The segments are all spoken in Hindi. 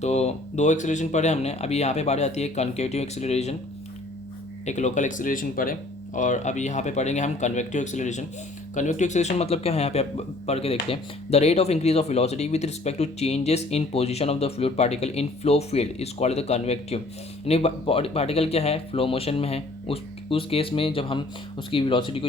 तो दो एक्सेलरेशन पढ़े हमने। अभी यहाँ पे बारी आती है कन्वेक्टिव एक्सेलरेशन, एक लोकल एक्सेलरेशन पढ़े, और अभी यहाँ पे पढ़ेंगे हम कन्वेक्टिव एक्सेलरेशन। कन्वेक्टिव एक्सेलरेशन मतलब क्या है, यहाँ पे आप पढ़ के देखते हैं। The rate of increase of velocity with respect to changes in position of the fluid particle in flow field is called the convective. यानी पार्टिकल क्या है, फ्लो मोशन में है, उस केस में जब हम उसकी वेलोसिटी को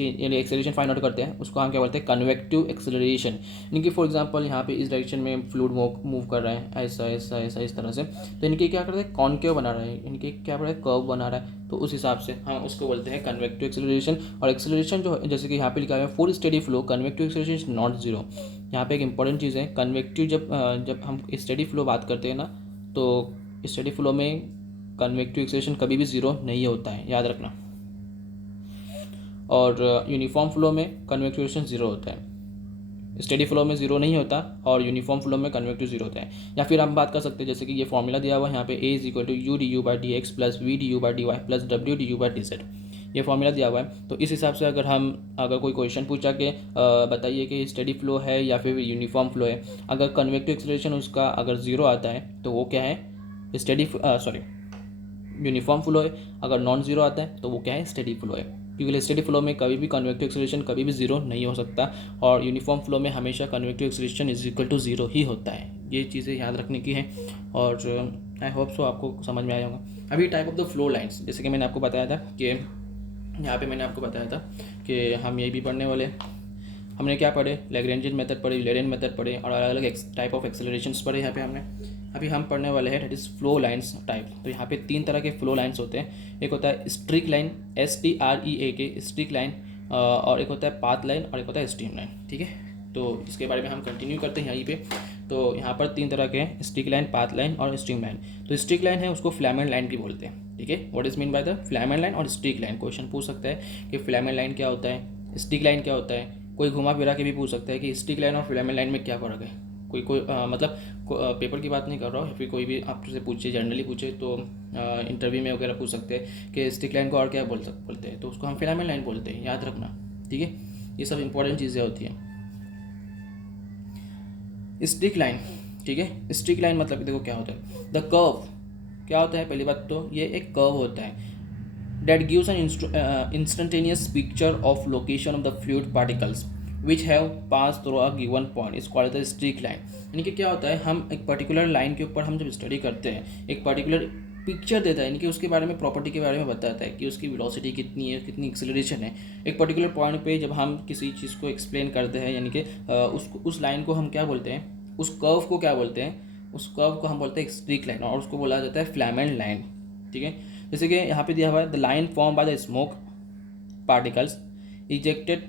यानी एक्सेलरेशन फाइंड आउट करते हैं, उसको हम क्या बोलते हैं, कन्वेक्टिव एक्सेलरेशन। यानी कि फॉर एग्जांपल यहाँ पे इस डायरेक्शन में फ्लूइड मूव कर रहा है, ऐसा ऐसा ऐसा इस तरह से, तो इनके क्या करते हैं, कॉनकेव बना रहा है, इनके क्या बना है, कर्व बना रहा है, तो उस हिसाब से हम उसको बोलते हैं कन्वेक्टिव एक्सेलरेशन। और एक्सेलरेशन जो जैसे कि यहाँ पे लिखा है for steady flow convective acceleration is not zero. यहाँ पे एक इंपॉर्टेंट चीज़ है, कन्वेक्टिव जब हम स्टेडी फ्लो बात करते हैं ना, तो स्टेडी फ्लो में कन्वेक्टिव एक्सेलरेशन कभी भी जीरो नहीं होता है, याद रखना। और यूनिफॉर्म फ्लो में कन्वेक्टिव एक्सेलरेशन जीरो होता है। स्टेडी फ्लो में जीरो नहीं होता और यूनिफॉर्म फ्लो में कन्वेक्टिव जीरो होता है। या फिर हम बात कर सकते हैं जैसे कि ये फॉर्मूला दिया हुआ है यहाँ पे, a is equal to u d u by d x plus v d u by d y plus डब्ल्यू d u by d z, ये फॉर्मूला दिया हुआ है। तो इस हिसाब से अगर कोई क्वेश्चन पूछा कि बताइए कि स्टेडी फ्लो है या फिर यूनिफॉर्म फ्लो है, अगर कन्वेक्टिव एक्सेलरेशन उसका अगर जीरो आता है तो वो क्या है, यूनिफॉर्म फ्लो है। अगर नॉन जीरो आता है तो वो क्या है, स्टेडी फ्लो है। क्योंकि स्टेडी फ्लो में कभी भी कन्वेक्टिव एक्सेलरेशन कभी भी जीरो नहीं हो सकता, और यूनिफॉर्म फ्लो में हमेशा convective acceleration is equal to zero ही होता है। ये चीज़ें याद रखने की है, और आई होप सो आपको समझ में आया होगा। अभी type of the flow lines, जैसे कि मैंने आपको बताया था कि यहाँ पे मैंने आपको बताया था कि हम ये भी पढ़ने वाले। हमने क्या पढ़े, लैग्रेंजियन मेथड पढ़े, यूलरियन मेथड पढ़े, और अलग अलग टाइप ऑफ एक्सेलरेशंस पढ़े यहाँ पे हमने। अभी हम पढ़ने वाले हैं that is flow lines type. तो यहाँ पे 3 तरह के फ्लो लाइन्स होते हैं। एक होता है streak line, STREAK streak line, और एक होता है पाथ लाइन, और एक होता है स्ट्रीम लाइन। ठीक है, तो इसके बारे में हम कंटिन्यू करते हैं यहीं पे। तो यहाँ पर 3 तरह के हैं, स्ट्रिक लाइन, पाथ लाइन और स्ट्रीम लाइन। तो स्ट्रिक लाइन है उसको फिलामेंट लाइन भी बोलते हैं। ठीक है, what is mean by the filament line और स्ट्रिक लाइन। क्वेश्चन पूछ सकता है कि फिलामेंट लाइन क्या होता है, स्ट्रिक लाइन क्या होता है। कोई घुमा फिरा के भी पूछ सकता है कि स्टिक लाइन और फिलामेंट लाइन में क्या फ़र्क है। मतलब पेपर की बात नहीं कर रहा हूँ, या फिर कोई भी आपसे पूछे, जनरली पूछे, तो इंटरव्यू में वगैरह पूछ सकते हैं कि स्टिक लाइन को और क्या बोलते हैं, तो उसको हम फिलामेंट लाइन बोलते हैं, याद रखना। ठीक है, ये सब इंपॉर्टेंट चीज़ें होती हैं। स्टिक लाइन, ठीक है, स्टिक लाइन मतलब देखो क्या होता है, द कर्व क्या होता है। पहली बात तो ये एक कर्व होता है that gives an instantaneous picture of location of the fluid particles which have passed through a given point is called the streak line। यानी कि क्या होता है, हम एक पर्टिकुलर लाइन के ऊपर हम जब स्टडी करते हैं, एक पर्टिकुलर पिक्चर देता है, यानी कि उसके बारे में, प्रॉपर्टी के बारे में बताता है कि उसकी वेलोसिटी कितनी है, कितनी एक्सेलरेशन है। एक पर्टिकुलर पॉइंट पे जब हम किसी चीज़ को एक्सप्लेन करते हैं, यानी कि उस लाइन को हम क्या बोलते हैं, उस कर्व को क्या बोलते हैं, उस कर्व को हम बोलते हैं स्ट्रिक लाइन, और उसको बोला जाता है फिलामेंट लाइन। ठीक है, जैसे कि यहाँ पे दिया हुआ है, the line form by the smoke particles ejected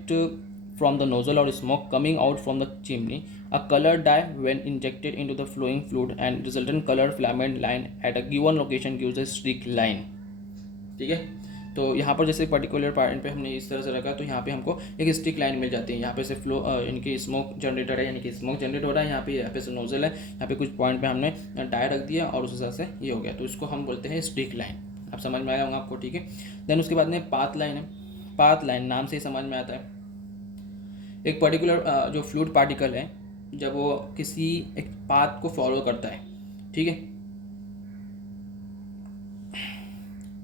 from the nozzle और smoke coming out from the chimney, a colour dye when injected into the flowing fluid and resultant colour filament line at a given location gives a streak line. ठीक है, तो यहाँ पर जैसे पर्टिकुलर पॉइंट पे हमने इस तरह से रखा, तो यहाँ पे हमको एक स्टिक लाइन मिल जाती है। यहाँ पे से फ्लो इनकी स्मोक जनरेटर है, यानी कि स्मोक जनरेट हो रहा है, यहाँ पे से नोजल है, यहाँ पे कुछ पॉइंट पे हमने डाई रख दिया और उस हिसाब से ये हो गया, तो इसको हम बोलते हैं स्टिक लाइन। आप समझ में आया होगा आपको। ठीक है, देन उसके बाद में पाथ लाइन है। पाथ लाइन नाम से ही समझ में आता है, एक पर्टिकुलर जो फ्लूइड पार्टिकल है, जब वो किसी एक पाथ को फॉलो करता है, ठीक है,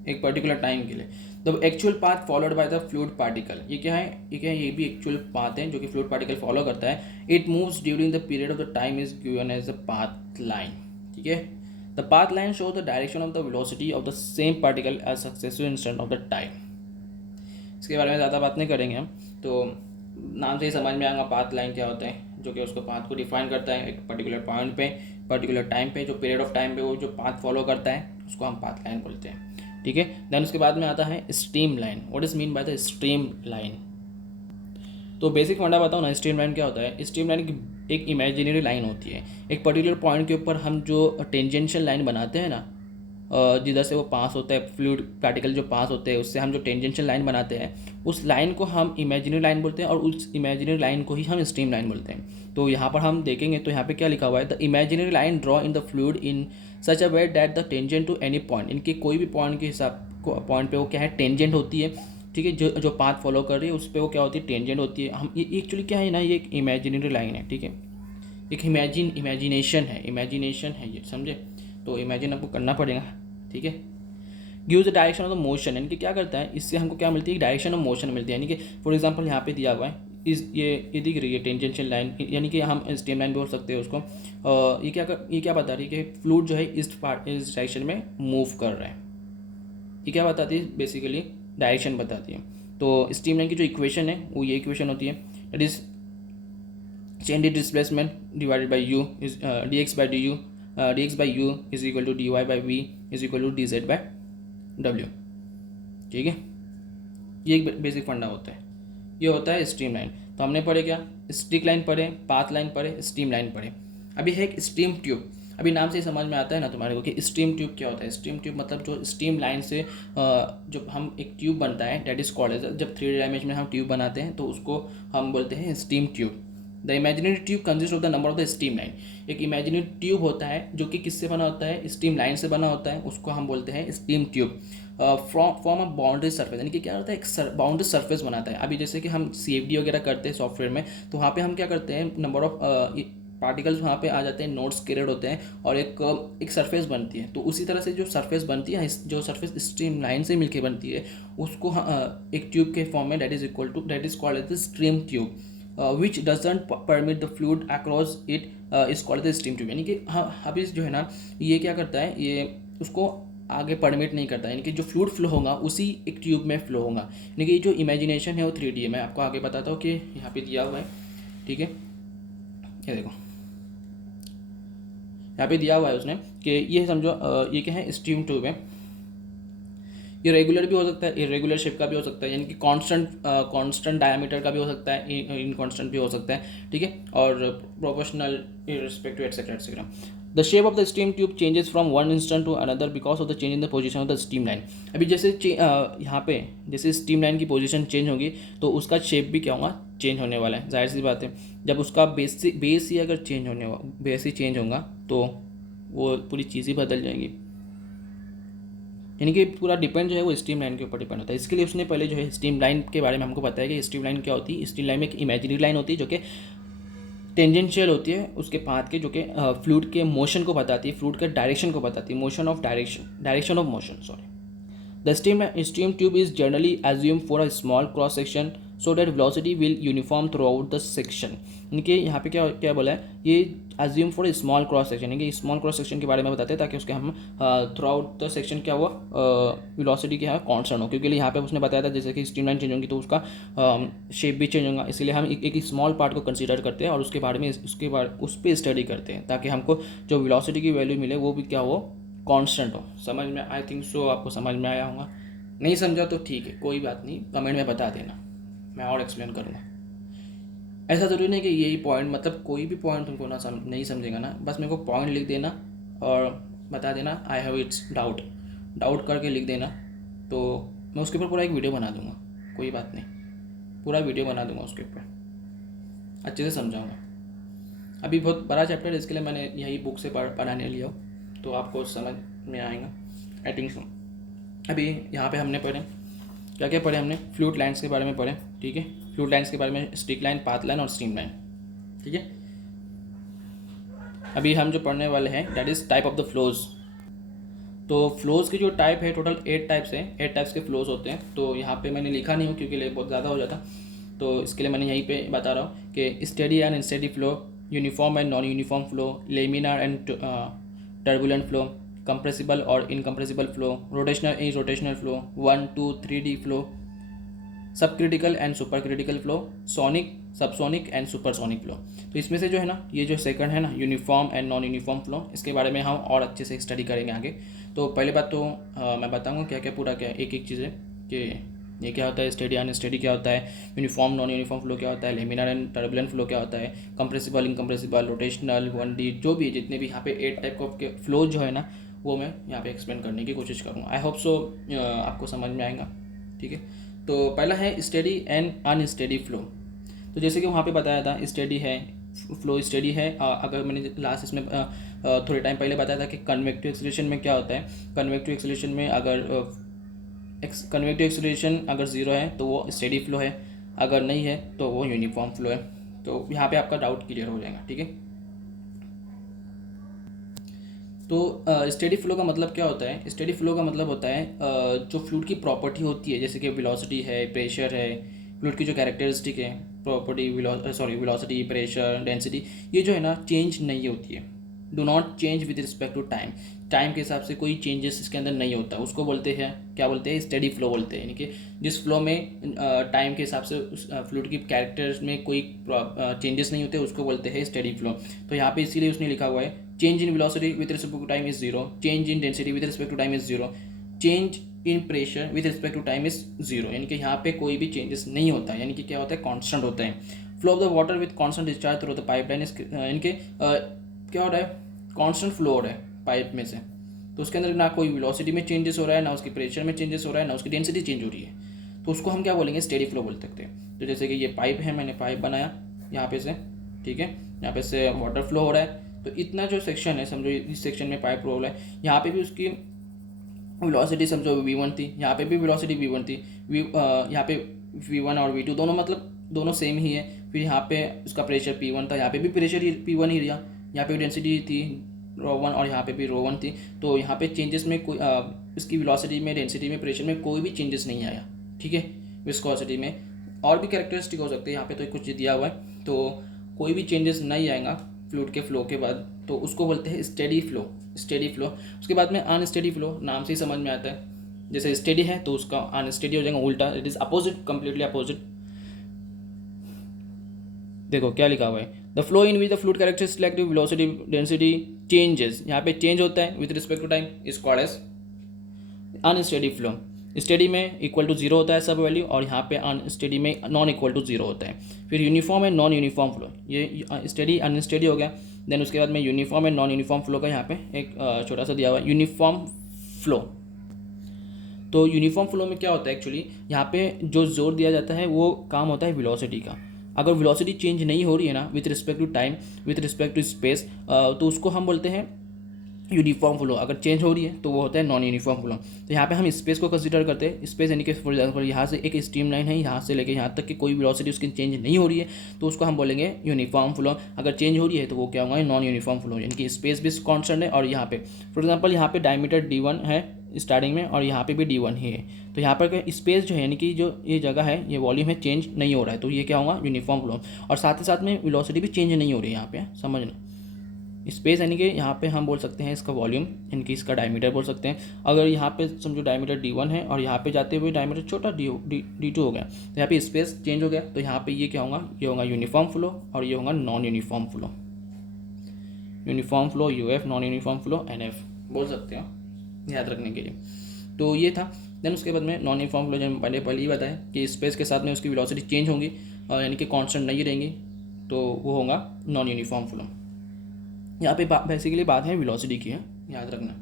एक पर्टिकुलर टाइम के लिए, the actual path followed by the fluid particle, ये क्या है, ये भी एक्चुअल पाथ है जो कि फ्लूइड पार्टिकल फॉलो करता है। It moves during the period of the time is given as the path line. ठीक है, the path line show the direction of the velocity of the same particle as successive instant of the time. इसके बारे में ज़्यादा बात नहीं करेंगे हम, तो नाम से ही समझ में आएगा पाथ लाइन क्या होता है, जो कि उसको पाथ को डिफाइन करता है एक पर्टिकुलर पॉइंट पे, पर्टिकुलर टाइम पे, जो पीरियड ऑफ टाइम पे वो जो पाथ फॉलो करता है उसको हम पाथ लाइन बोलते हैं। ठीक है, देन उसके बाद में आता है stream line. What is mean by the stream line. तो बेसिक फंडा बताओ ना, स्ट्रीम लाइन क्या होता है। स्ट्रीम लाइन एक इमेजिनरी लाइन होती है, एक पर्टिकुलर पॉइंट के ऊपर हम जो टेंजेंशियल लाइन बनाते हैं ना, जिधर से वो पास होता है, फ्लूइड पार्टिकल जो पास होते हैं उससे हम जो टेंजेंशियल लाइन बनाते हैं, उस लाइन को हम इमेजिनरी लाइन बोलते हैं, और उस इमेजिनरी लाइन को ही हम स्ट्रीम लाइन बोलते हैं। तो यहाँ पर हम देखेंगे तो यहाँ पे क्या लिखा हुआ है, the imaginary line draw in the fluid in such a way that the tangent to any point, इनके कोई भी पॉइंट के हिसाब पॉइंट पे वो क्या है, टेंजेंट होती है। ठीक है, जो पाथ फॉलो कर रही है उस पर वो क्या होती है, टेंजेंट होती है। हम ये एक्चुअली क्या है ना, ये एक इमेजिनरी लाइन है। ठीक है, एक इमेजिनेशन है ये, समझे। तो इमेजिन आपको करना पड़ेगा, ठीक है। Gives the direction of the motion, यानी कि क्या करता है, इससे हमको क्या मिलती है, डायरेक्शन ऑफ मोशन मिलती है। यानी कि फॉर एग्जांपल यहाँ पे दिया हुआ है ये दिख रही है टेंजेंशियल लाइन, यानी कि हम स्ट्रीम लाइन बोल सकते हैं उसको। ये क्या बता रही है कि फ्लूइड जो है इस डायरेक्शन में मूव कर रहा है। ये क्या बताती है, बेसिकली डायरेक्शन बताती है। तो स्ट्रीम लाइन की जो इक्वेशन है वो ये इक्वेशन होती है, that is change the displacement divided by u is dx by u is equal to dy by v is equal to dz by w, ठीक है। ये एक बेसिक फंडा होता है, ये होता है स्ट्रीम लाइन। तो हमने पढ़े क्या, स्ट्रिक लाइन पढ़े, पाथ लाइन पढ़े, स्ट्रीम लाइन पढ़े। अभी है एक स्ट्रीम ट्यूब। अभी नाम से ही समझ में आता है ना तुम्हारे को कि स्ट्रीम ट्यूब क्या होता है। स्ट्रीम ट्यूब मतलब जो स्ट्रीम लाइन से जो हम एक ट्यूब बनता है, डेट इज कॉल्ड एज, जब 3D डायमेंशन में हम ट्यूब बनाते हैं तो उसको हम बोलते हैं stream tube. The imaginary tube consist of the number of the stream line. एक इमेजिनरी ट्यूब होता है जो कि किससे बना होता है, स्ट्रीम लाइन से बना होता है, उसको हम बोलते हैं stream tube. Form of boundary surface, यानी कि क्या होता है, एक बाउंड्री सरफेस बनाता है। अभी जैसे कि हम CFD वगैरह करते हैं सॉफ्टवेयर में, तो वहाँ पे हम क्या करते हैं, नंबर ऑफ पार्टिकल्स वहाँ पे आ जाते हैं, नोड्स क्रिएट होते हैं और एक सरफेस बनती है। तो उसी तरह से जो सरफेस बनती है, जो सरफेस स्ट्रीम लाइन से मिलकर बनती है, उसको एक ट्यूब के फॉर्म में that is called as the stream tube, which doesn't permit the fluid across it is called the stream tube. यानी कि हाँ, अभी जो है ना, ये क्या करता है, ये उसको आगे परमिट नहीं करता, यानी कि जो फ्लूइड फ्लो होगा उसी एक ट्यूब में फ्लो होगा। यानी कि जो इमेजिनेशन है वो 3D है। मैं आपको आगे बताता हूँ कि यहाँ पे दिया हुआ है, ठीक है। ये देखो यहाँ पे दिया हुआ है उसने कि ये समझो ये क्या है, स्ट्रीम ट्यूब है। ये रेगुलर भी हो सकता है, इरेगुलर शेप का भी हो सकता है, यानी कि कांस्टेंट डायमीटर का भी हो सकता है, इनकांस्टेंट भी हो सकता है, ठीक है, और proportional irrespective etcetera etcetera. The shape of the steam tube changes from one instant to another because of the change in the position of the steam line. अभी जैसे यहाँ पे जैसे स्टीम लाइन की पोजीशन चेंज होगी तो उसका शेप भी क्या होगा, चेंज होने वाला है। जाहिर सी बात है, जब उसका बेस ही अगर बेस ही चेंज होगा तो वो पूरी चीज़ ही बदल जाएंगी। यानी कि पूरा डिपेंड जो है वो स्ट्रीम लाइन के ऊपर डिपेंड होता है। इसके लिए उसने पहले जो है स्ट्रीम लाइन के बारे में हमको बताया कि स्ट्रीम लाइन क्या होती है। स्ट्रीम लाइन में एक इमेजिनरी लाइन होती है जो कि टेंजेंशियल होती है उसके पाथ के, जो कि फ्लूइड के मोशन को बताती है, फ्लूइड के डायरेक्शन को बताती है, direction of motion, sorry. The stream tube is generally assumed for a small cross section so that velocity will uniform throughout the section। यानी कि यहाँ पे क्या क्या बोला है, ये assume for a small cross section, यानी कि स्मॉल क्रॉस सेक्शन के बारे में बताते हैं ताकि उसके हम थ्रू आउट द सेक्शन क्या हुआ, वेलोसिटी क्या है, कांस्टेंट हो। क्योंकि यहाँ पे उसने बताया था जैसे कि स्ट्रीमलाइन चेंज होगी तो उसका शेप भी चेंज होगा, इसलिए हम एक स्मॉल पार्ट को कंसीडर करते हैं और उसके बारे में उस पर स्टडी करते हैं ताकि हमको जो वेलोसिटी की वैल्यू मिले वो भी क्या हो, कांस्टेंट हो। समझ में, आई थिंक सो आपको समझ में आया होगा। नहीं समझा तो ठीक है, कोई बात नहीं, कमेंट में बता देना, मैं और एक्सप्लेन करूँगा। ऐसा ज़रूरी नहीं कि यही पॉइंट, मतलब कोई भी पॉइंट तुमको नहीं समझेगा ना, बस मेरे को पॉइंट लिख देना और बता देना आई हैव इट्स डाउट करके लिख देना, तो मैं उसके ऊपर पूरा एक वीडियो बना दूँगा। कोई बात नहीं, पूरा वीडियो बना दूँगा उसके ऊपर, अच्छे से समझाऊँगा। अभी बहुत बड़ा चैप्टर है, इसके लिए मैंने यही बुक से पढ़ाने लिया हो, तो आपको समझ में आएगा, आई थिंक सो। अभी यहाँ पे हमने पढ़े क्या क्या पढ़े, हमने फ्लूइड लाइन्स के बारे में पढ़े, ठीक है। फ्लूइड लाइन्स के बारे में स्ट्रिक लाइन, पाथ लाइन और स्ट्रीम लाइन, ठीक है। अभी हम जो पढ़ने वाले हैं that is type of the flows. तो फ्लोज की जो टाइप है टोटल 8 टाइप्स हैं, 8 टाइप्स के फ्लोज होते हैं। तो यहाँ पे मैंने लिखा नहीं हूँ क्योंकि बहुत ज़्यादा हो जाता, तो इसके लिए मैंने यहीं पे बता रहा हूँ कि steady and unsteady flow, uniform and non uniform flow, laminar and turbulent flow, compressible और incompressible flow, rotational flow, 1, 2, 3D flow, subcritical and supercritical flow, sonic, subsonic and supersonic flow. तो इसमें से जो है ना, ये जो सेकंड है ना, uniform and non uniform flow, इसके बारे में हम और अच्छे से स्टडी करेंगे आगे। तो पहले बात तो मैं बताऊँगा क्या क्या पूरा क्या एक चीज़ें कि ये क्या होता है, स्टेडी अनस्टेडी क्या होता है, यूनिफॉर्म नॉन यूनिफॉर्म फ्लो क्या होता है, लेमिनार एंड टर्बुलेंट फ्लो क्या होता है, कंप्रेसिबल इनकम्प्रेसिबल, रोटेशनल, 1D, जो भी जितने भी यहाँ पे 8 टाइप ऑफ के फ्लो जो है ना, वो मैं यहाँ पे एक्सप्लेन करने की कोशिश करूँगा। आई होप सो आपको समझ में आएगा, ठीक है। तो पहला है स्टेडी एंड अनस्टेडी फ्लो। तो जैसे कि वहाँ पे बताया था स्टेडी है, फ्लो स्टेडी है। अगर मैंने लास्ट इसमें थोड़े टाइम पहले बताया था कि कन्वेक्टिव एक्सीलरेशन में क्या होता है, कन्वेक्टिव एक्सीलरेशन में अगर कन्वेक्टिव एक्सीलरेशन अगर 0 है तो वो स्टेडी फ्लो है, अगर नहीं है तो वो यूनिफॉर्म फ्लो है। तो यहाँ पे आपका डाउट क्लियर हो जाएगा, ठीक है। तो स्टेडी फ्लो का मतलब क्या होता है? स्टेडी फ्लो का मतलब होता है जो फ्लूइड की प्रॉपर्टी होती है, जैसे कि वेलोसिटी है, प्रेशर है, फ्लूइड की जो कैरेक्टरिस्टिक है, प्रॉपर्टी, वेलोसिटी, प्रेशर, डेंसिटी, ये जो है ना चेंज नहीं होती है। Do not change with respect to time. Time के हिसाब से कोई चेंजेस इसके अंदर नहीं होता, उसको बोलते हैं, क्या बोलते हैं? स्टेडी फ्लो बोलते हैं। यानी कि जिस फ्लो में टाइम के हिसाब से उस फ्लूइड की कैरेक्टर्स में कोई चेंजेस नहीं होते, उसको बोलते हैं स्टेडी फ्लो। तो यहाँ पे इसीलिए उसने लिखा हुआ है change in velocity with respect to time is zero, change in density with respect to time is zero, change in pressure with respect to time is zero. यानी कि यहाँ पे कोई भी चेंजेस नहीं होता है, यानी कि क्या होता है? कांस्टेंट होता है। Flow of the water with constant discharge through the pipeline is, यानी कि क्या हो रहा है? कांस्टेंट फ्लो हो रहा है पाइप में से, तो उसके अंदर ना कोई वेलोसिटी में चेंजेस हो रहा है, ना उसकी प्रेशर में चेंजेस हो रहा है, ना उसकी डेंसिटी चेंज हो रही है, तो उसको हम क्या बोलेंगे? स्टेडी फ्लो बोल सकते हैं। तो जैसे कि ये पाइप है, मैंने पाइप बनाया यहाँ पे से, ठीक है, यहाँ पे से वाटर फ्लो हो रहा है, तो इतना जो सेक्शन है, समझो इस सेक्शन में पाइप फ्लो हो रहा है, यहाँ पे भी उसकी वेलोसिटी समझो v1 थी, यहाँ पे भी वेलोसिटी v1 थी, यहाँ पे v1 और v2 दोनों मतलब दोनों सेम ही है। फिर यहाँ पे उसका प्रेशर p1 था, यहाँ पे भी प्रेशर p1 ही रहा, यहाँ पे डेंसिटी थी ρ1 और यहाँ पे भी ρ1 थी। तो यहाँ पे चेंजेस में कोई इसकी वेलोसिटी में, डेंसिटी में, प्रेशर में कोई भी चेंजेस नहीं आया, ठीक है। विस्कोसिटी में और भी कैरेक्टरिस्टिक हो सकते हैं, यहाँ पे तो कुछ दिया हुआ है, तो कोई भी चेंजेस नहीं आएगा फ्लूइड के फ्लो के बाद, तो उसको बोलते हैं स्टेडी फ्लो। Steady flow. उसके बाद में अनस्टेडी फ्लो, नाम से ही समझ में आता है, जैसे स्टेडी है तो उसका अनस्टेडी हो जाएगा, उल्टा, it is opposite, completely opposite. देखो क्या लिखा हुआ है, the flow in which the fluid characteristic like velocity, density changes, यहाँ पे चेंज होता है with respect to time, is called as unsteady flow. Steady में इक्वल टू जीरो होता है सब वैल्यू, और यहाँ पे अनस्टेडी में नॉन इक्वल टू जीरो होता है। फिर uniform and non uniform flow, ये स्टेडी अनस्टेडी हो गया। देन उसके बाद में uniform and non uniform flow का यहाँ पे एक छोटा सा दिया हुआ है, यूनिफॉर्म फ्लो। तो यूनिफॉर्म फ्लो में क्या होता है एक्चुअली, यहाँ पे जो जोर दिया जाता है वो काम होता है वेलोसिटी का। अगर वेलोसिटी चेंज नहीं हो रही है ना with respect to time, with respect to space, तो उसको हम बोलते हैं यूनिफॉर्म फ्लो। अगर चेंज हो रही है तो वो होता है नॉन यूनिफॉर्म फ्लो। तो यहाँ पे हम स्पेस को कंसीडर करते हैं। स्पेस यानी कि फॉर एग्जाम्पल यहाँ से एक स्ट्रीम लाइन है, यहाँ से लेके यहाँ तक कि कोई वेलोसिटी उसकी चेंज नहीं हो रही है, तो उसको हम बोलेंगे यूनिफॉर्म फ्लो। अगर चेंज हो रही है तो वो क्या होगा? नॉन यूनिफॉर्म फ्लो, यानी कि स्पेस भी कॉन्स्टेंट है, और यहाँ पे फॉर एग्जाम्पल यहाँ पे डायमीटर d1 है स्टार्टिंग में, और यहाँ पे भी d1 ही है, तो यहाँ पर स्पेस जो है, यानी कि जो ये जगह है, ये वॉल्यूम है, चेंज नहीं हो रहा है, तो ये क्या होगा? Uniform flow. और साथ ही साथ में वेलोसिटी भी चेंज नहीं हो रही है यहाँ पे, समझना। स्पेस यानी कि यहाँ पे हम बोल सकते हैं इसका वॉल्यूम, यानी कि इसका डायमीटर बोल सकते हैं। अगर यहाँ पे समझो डायमीटर d1 है और यहाँ पे जाते हुए डायमीटर छोटा d2 हो गया, तो यहाँ पे स्पेस चेंज हो गया, तो यहाँ पे ये क्या होगा? ये होगा यूनिफॉर्म फ्लो, और ये होगा non uniform flow. Uniform flow UF, non uniform flow NF बोल सकते हो, याद रखने के लिए। तो ये था। देन उसके बाद में नॉन यूनिफॉर्म फ्लो, जब पहले ही बताया कि स्पेस के साथ में उसकी वेलोसिटी चेंज होंगी, यानी कि कांस्टेंट नहीं रहेंगी, तो वो होगा नॉन यूनिफॉर्म फ्लो। यहाँ पे बेसिकली बात है वेलोसिटी की है, याद रखना।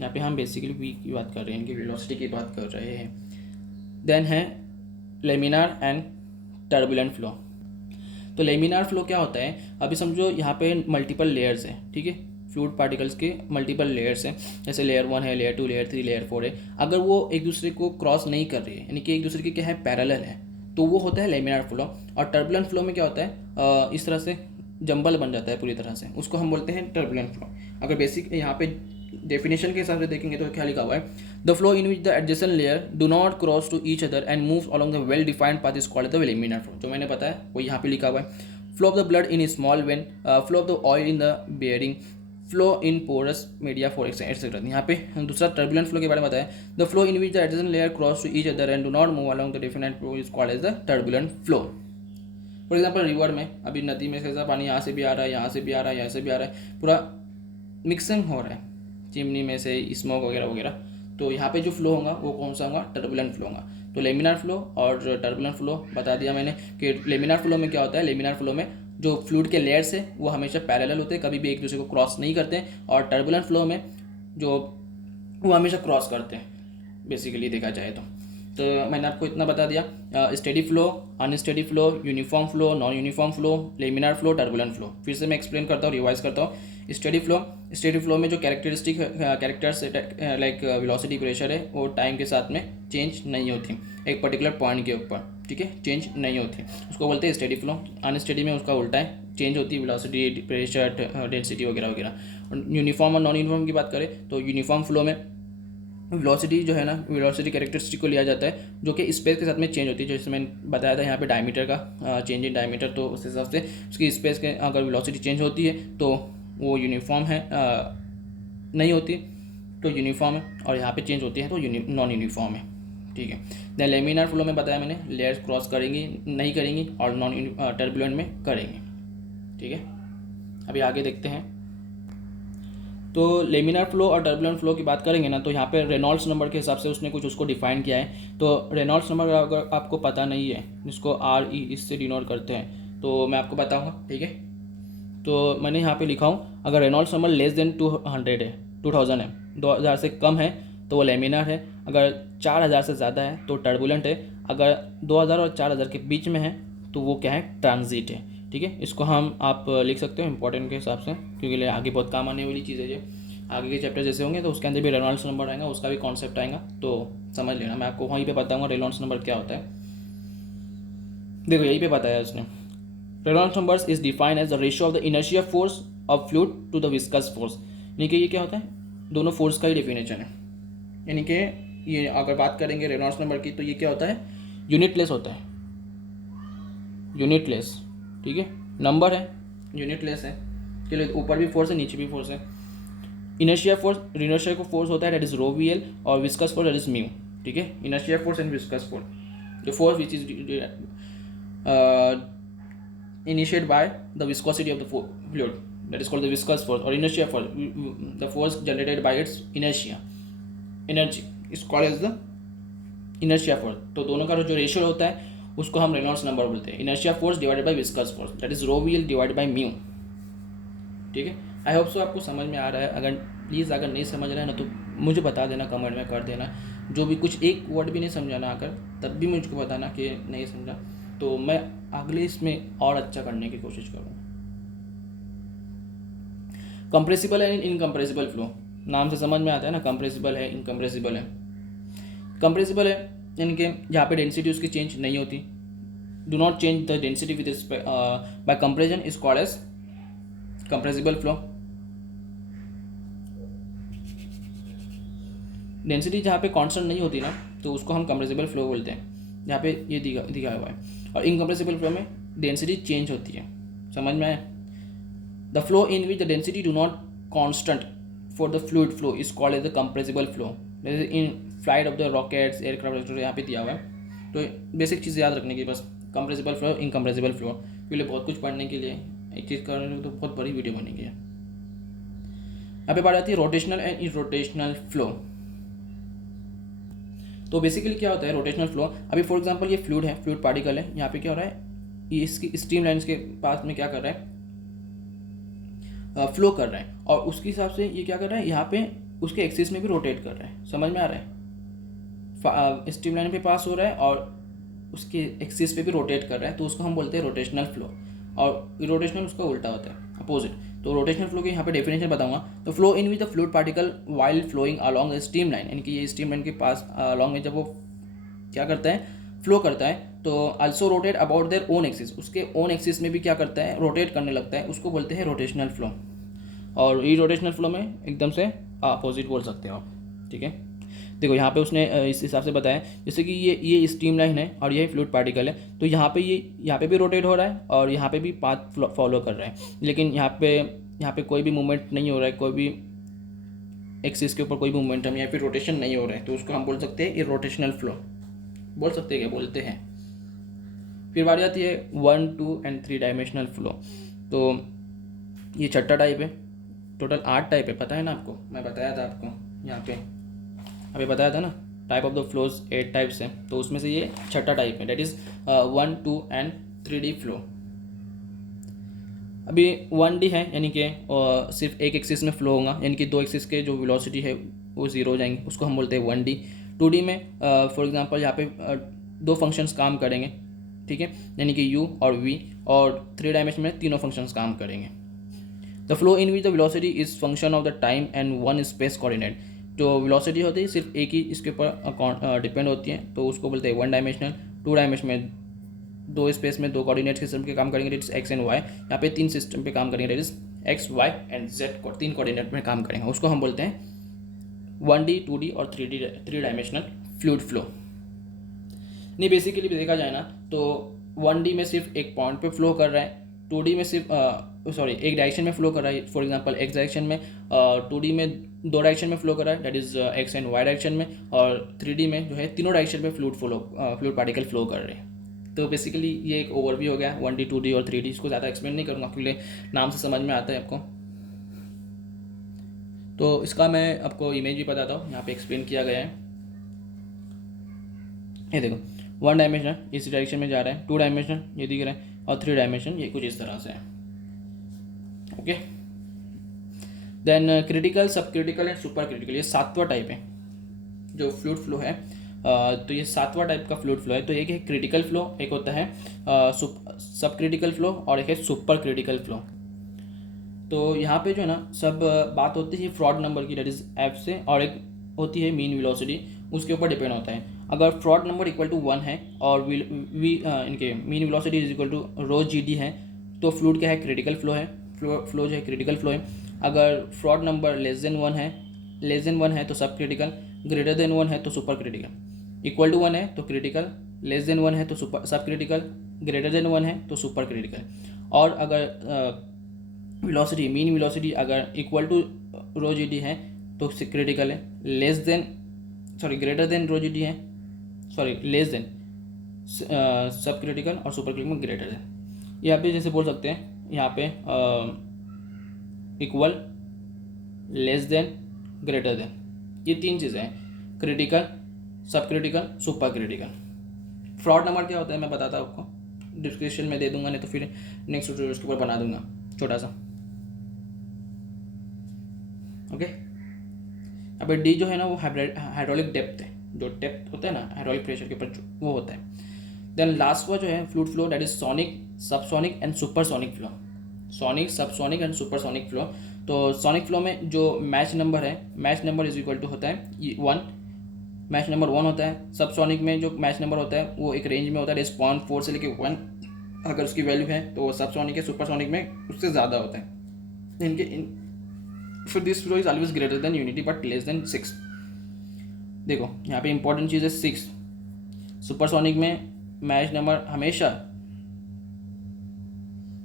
यहाँ पे हम बेसिकली वी की बात कर रहे हैं, इनकी वेलोसिटी की बात कर रहे हैं। देन है लेमिनार एंड टर्बुलेंट फ्लो। तो लेमिनार फ्लो क्या होता है? अभी समझो यहाँ पे मल्टीपल लेयर्स हैं, ठीक है, फ्लूइड पार्टिकल्स के मल्टीपल लेयर्स हैं, जैसे लेयर 1 है, लेयर 2, लेयर 3, लेयर 4 है। अगर वो एक दूसरे को क्रॉस नहीं कर रही है, यानी कि एक दूसरे के क्या है? पैरेलल है, तो वो होता है लेमिनार फ्लो। और टर्बुलेंट फ्लो में क्या होता है? इस तरह से जंबल बन जाता है पूरी तरह से, उसको हम बोलते हैं टर्बुलेंट फ्लो। अगर बेसिक यहाँ पे डेफिनेशन के हिसाब से देखेंगे तो क्या लिखा हुआ है? The flow in which the adjacent layer do not cross to each other and moves along the well defined path is called the laminar flow. जो मैंने बताया वो यहाँ पे लिखा हुआ है। Flow of the blood in small vein, flow of the oil in the bearing, flow in porous media for etcetera. यहाँ पे दूसरा टर्बुलेंट फ्लो के बारे में बताया, the flow in which the adjacent layer cross to each other and do not move along the defined flow is called as the turbulent flow. For example river में, अभी नदी में कैसा पानी यहाँ से भी आ रहा है, यहाँ से भी आ रहा है, यहाँ से भी आ रहा है, पूरा मिक्सिंग हो रहा है चिमनी में से स्मोक वगैरह वगैरह, तो यहाँ पे जो फ्लो होगा वो कौन सा होगा? टर्बुलेंट फ्लो होगा। तो लेमिनार फ्लो और टर्बुलेंट फ्लो बता दिया मैंने कि लेमिनार फ्लो में क्या होता है? लेमिनार फ्लो में जो फ्लूइड के लेयर्स है वो हमेशा पैरेलल होते हैं, कभी भी एक दूसरे को क्रॉस नहीं करते हैं, और टर्बुलेंट फ्लो में जो वो हमेशा क्रॉस करते हैं बेसिकली देखा जाए तो मैंने आपको इतना बता दिया, steady flow, unsteady flow, uniform flow, non uniform flow, laminar flow, turbulent flow. फिर से मैं एक्सप्लेन करता हूँ, रिवाइज करता हूँ। स्टेडी फ्लो में जो characteristic characters like velocity, pressure है, वो टाइम के साथ में चेंज नहीं होती, एक पर्टिकुलर पॉइंट के ऊपर, ठीक है, चेंज नहीं होती, उसको बोलते हैं स्टेडी फ्लो। अनस्टेडी में उसका उल्टा है, चेंज होती है वेलोसिटी, प्रेशर, डेंसिटी वगैरह वगैरह। यूनिफॉर्म और नॉन यूनिफॉर्म की बात करें तो यूनिफॉर्म फ्लो में वेलोसिटी जो है ना, वेलोसिटी कैरेक्टरिस्टिक को लिया जाता है जो कि स्पेस के साथ में चेंज होती है। जैसे मैंने बताया था यहाँ पे डायमीटर का चेंज इन डायमीटर, तो उस हिसाब से उसकी स्पेस के अगर वेलोसिटी चेंज होती है तो वो यूनिफॉर्म है, नहीं होती तो यूनिफॉर्म है, और यहाँ पे चेंज होती है तो नॉन यूनिफॉर्म है। ठीक है। दैन लेमिनार फ्लो में बताया मैंने, लेयर्स क्रॉस करेंगी नहीं करेंगी और नॉन टर्बुलेंट में करेंगे। ठीक है, अभी आगे देखते हैं। तो लेमिनार फ्लो और टर्बुलेंट फ्लो की बात करेंगे ना, तो यहाँ पे रेनॉल्ड्स नंबर के हिसाब से उसने कुछ उसको डिफाइन किया है। तो रेनॉल्ड्स नंबर अगर आपको पता नहीं है, जिसको RE इससे डिनोट करते हैं, तो मैं आपको बताऊँगा। ठीक है, तो मैंने यहाँ पे लिखा हूँ, अगर रेनॉल्ड्स नंबर लेस देन 200 है, 2000 है, 2000 से कम है तो वो लेमिनार है। अगर 4000 से ज़्यादा है तो टर्बुलेंट है। अगर 2000 और 4000 के बीच में है तो वो क्या है, ट्रांजिट है। ठीक है, इसको हम आप लिख सकते हो इंपॉर्टेंट के हिसाब से, क्योंकि आगे बहुत काम आने वाली चीज़ है ये। आगे के चैप्टर जैसे होंगे तो उसके अंदर भी रेनॉल्ड्स नंबर आएगा, उसका भी कॉन्सेप्ट आएगा, तो समझ लेना। मैं आपको वहीं पे बताऊँगा रेनॉल्ड्स नंबर क्या होता है। देखो यहीं पे बताया उसने, Reynolds numbers is defined as the ratio of the inertia force of fluid to the viscous force. यानी कि ये क्या होता है, दोनों फोर्स का ही डेफिनेशन है। यानी कि ये अगर बात करेंगे रेनॉल्ड्स नंबर की तो ये क्या होता है, यूनिटलेस होता है, यूनिटलेस। ठीक है, नंबर है, यूनिटलेस है, चलिए ऊपर भी फोर्स है नीचे भी फोर्स है। इनर्शिया फोर्स, इनर्शिया को फोर्स होता है दैट इज रो VL, और viscous force that is mu. ठीक है, inertia force and viscous force, the force which is initiated by the viscosity of the fluid, that is called the viscous force, or inertia force, the force generated by its inertia, energy is called as the inertia force। तो दोनों का जो रेशियो होता है उसको हम रेनॉल्ड्स नंबर बोलते हैं, inertia force divided by viscous force, that is rho VL divided by mu. ठीक है, आई होप सो आपको समझ में आ रहा है। अगर प्लीज़ अगर नहीं समझ रहा है ना तो मुझे बता देना, कमेंट में कर देना। जो भी कुछ एक वर्ड भी नहीं समझाना अगर, तब भी मुझको बताना कि नहीं समझा, तो मैं अगले इसमें और अच्छा करने की कोशिश करूँगा। कंप्रेसिबल एंड इनकम्प्रेसिबल फ्लो, नाम से समझ में आता है ना, कंप्रेसिबल है इनकम्प्रेसिबल है। कंप्रेसिबल है यानी कि जहाँ पे डेंसिटी उसकी चेंज नहीं होती, do not change the density with by compression is called as compressible flow. Density जहाँ पे कांस्टेंट नहीं होती ना तो उसको हम कंप्रेसिबल फ्लो बोलते हैं, जहाँ पे ये दिखा हुआ है। और इनकम्प्रेसिबल फ्लो में डेंसिटी चेंज होती है, समझ में आया। The flow in which the density do not constant for the fluid flow is called as the compressible flow. जैसे in flight of the rockets, aircraft, यहाँ पे दिया हुआ है। तो बेसिक चीज़ याद रखने की बस, कंप्रेसिबल फ्लो, इनकम्प्रेसिबल फ्लो, के लिए बहुत कुछ पढ़ने के लिए, एक चीज़ करने तो बहुत बड़ी वीडियो बनेगी। यहाँ पे बात आती है रोटेशनल एंड इरोटेशनल फ्लो। तो बेसिकली क्या होता है रोटेशनल फ्लो, अभी फॉर एग्जांपल ये फ्लूइड है, फ्लूइड पार्टिकल है, यहाँ पे क्या हो रहा है, ये इसकी स्ट्रीम लाइन्स के पास में क्या कर रहा है, फ्लो कर रहा है, और उसके हिसाब से ये क्या कर रहा है, यहाँ पे उसके एक्सिस में भी रोटेट कर रहा है। समझ में आ रहा है, स्ट्रीम लाइन पे पास हो रहा है और उसके एक्सिस पे भी रोटेट कर रहा है, तो उसको हम बोलते हैं रोटेशनल फ्लो। और इरोटेशनल उसका उल्टा होता है, अपोजिट। तो रोटेशनल फ्लो की यहाँ पे डेफिनेशन बताऊंगा। तो flow in which the fluid particle while flowing along the stream line, यानी कि ये स्ट्रीम लाइन के पास अलॉन्ग में जब वो क्या करता है, फ्लो करता है, तो also rotate about their own axis, उसके ओन एक्सिस में भी क्या करता है, रोटेट करने लगता है, उसको बोलते हैं रोटेशनल फ्लो। और इरोटेशनल फ्लो में एकदम से अपोजिट बोल सकते हो आप। ठीक है, देखो यहाँ पे उसने इस हिसाब से बताया, जैसे कि ये स्ट्रीम लाइन है और यही फ्लूइड पार्टिकल है, तो यहाँ पे यहाँ पे भी रोटेट हो रहा है और यहाँ पे भी पाथ फॉलो कर रहा है, लेकिन यहाँ पे कोई भी मूवमेंट नहीं हो रहा है, कोई भी एक्सिस के ऊपर कोई भी मोमेंटम या फिर रोटेशन नहीं हो रहा है, तो उसको हम बोल सकते हैं इरोटेशनल फ्लो, बोल सकते हैं, क्या बोलते हैं। फिर बारी आती है 1, 2 एंड 3 डायमेंशनल फ्लो। तो ये छठा टाइप है, टोटल 8 टाइप है, पता है ना आपको, मैं बताया था आपको यहाँ पे, अभी बताया था ना, type of the flows 8 types हैं, तो उसमें से ये छठा टाइप है, that is 1, 2 and 3D flow. अभी 1D है, यानी कि सिर्फ एक एक्सिस में फ्लो होगा, यानी कि 2 एक्सिस के जो वेलोसिटी है वो 0 हो जाएंगे, उसको हम बोलते हैं 1D। 2D में फॉर एग्जांपल यहाँ पे 2 फंक्शंस काम करेंगे, ठीक है, यानी कि U और V, और 3 डायमेंशन में तीनों फंक्शंस काम करेंगे। The flow in which the velocity is function of the time and one space coordinate. जो वेलोसिटी होती है सिर्फ एक ही इसके ऊपर डिपेंड होती है, तो उसको बोलते हैं 1 डायमेंशनल। 2 डायमेंशन में 2 स्पेस में 2 कोऑर्डिनेट सिस्टम के काम करेंगे, that is x and y. यहाँ पे 3 सिस्टम पे काम करेंगे, that is x y and z को 3 कोऑर्डिनेट में काम करेंगे, उसको हम बोलते हैं 1D 2D और 3 डायमेंशनल फ्लूइड फ्लो। नहीं बेसिकली भी देखा जाए ना तो 1D में सिर्फ एक पॉइंट पे फ्लो कर रहा है, 2D में सिर्फ एक डायरेक्शन में फ्लो कर रहा है, फॉर एग्जांपल एक्स डायरेक्शन में, 2D में 2 डायरेक्शन में फ्लो कर रहा है, that is x and y direction में, और 3D में जो है तीनों डायरेक्शन में फ्लूइड पार्टिकल फ्लो कर रहे हैं। तो बेसिकली ये एक ओवरव्यू हो गया 1D 2D और 3D। इसको ज़्यादा एक्सप्लेन नहीं करूँगा क्योंकि नाम से समझ में आता है आपको। तो इसका मैं आपको इमेज भी बताता हूँ, यहाँ पे एक्सप्लेन किया गया है। ये देखो 1 डायमेंशन इस डायरेक्शन में जा रहा है, 2 डायमेंशन ये दिख रहा है, और 3 डायमेंशन ये कुछ इस तरह से है। ओके, देन क्रिटिकल, सब क्रिटिकल एंड सुपर क्रिटिकल, ये 7वां टाइप है जो फ्लूइड फ्लो है। तो ये 7वां टाइप का फ्लूइड फ्लो है। तो एक है क्रिटिकल फ्लो, एक होता है सब क्रिटिकल फ्लो, और एक है सुपर क्रिटिकल फ्लो। तो यहाँ पे जो है ना सब बात होती है फ्रॉड नंबर की, दैट इज एफ से, और एक होती है मीन वेलोसिटी, उसके ऊपर डिपेंड होता है। अगर फ्रॉड नंबर इक्वल टू 1 है और इनके mean velocity is equal to rho GD है तो फ्लूइड क्या है, क्रिटिकल फ्लो है, फ्लो जो है क्रिटिकल फ्लो है। अगर फ्रॉड नंबर लेस देन 1 है तो सब क्रिटिकल, ग्रेटर देन 1 है तो सुपर क्रिटिकल, इक्वल टू 1 है तो क्रिटिकल, लेस देन 1 है तो सब क्रिटिकल, ग्रेटर देन 1 है तो सुपर क्रिटिकल। और अगर वेलोसिटी मीन वेलोसिटी अगर इक्वल टू रो GD है तो क्रिटिकल है, ग्रेटर देन रो GD है, लेस देन सब क्रिटिकल, और सुपर क्रिटिकल में ग्रेटर देन। यहाँ पे जैसे बोल सकते हैं यहाँ पे equal, less than, greater than, ये 3 चीज़ें हैं, क्रिटिकल, सब critical, super critical. Fraud number क्या होता है मैं बताता हूँ आपको, डिस्क्रिप्शन में दे दूंगा, नहीं तो फिर नेक्स्ट ट्यूटोरियल उसके ऊपर बना दूंगा छोटा सा। ओके, अब डी जो है ना वो हाइड्रोलिक डेप्थ है, जो डेप्थ होता है ना हाइड्रोलिक प्रेशर के ऊपर वो होता है। देन लास्ट जो है fluid flow, that is sonic, subsonic and supersonic flow. Sonic, subsonic and supersonic flow. तो सोनिक फ्लो में जो मैच नंबर है, Mach number is equal to होता है 1, मैच नंबर 1 होता है। सबसोनिक में जो मैच नंबर होता है वो एक रेंज में होता है, 0.4 से लेकर 1 अगर उसकी वैल्यू है तो वो सबसोनिक है, सुपरसोनिक में उससे ज़्यादा होता है। इनके फिर this flow is always greater than unity but less than 6। देखो यहाँ पे इंपॉर्टेंट चीज़ है 6। सुपरसोनिक में मैच नंबर हमेशा,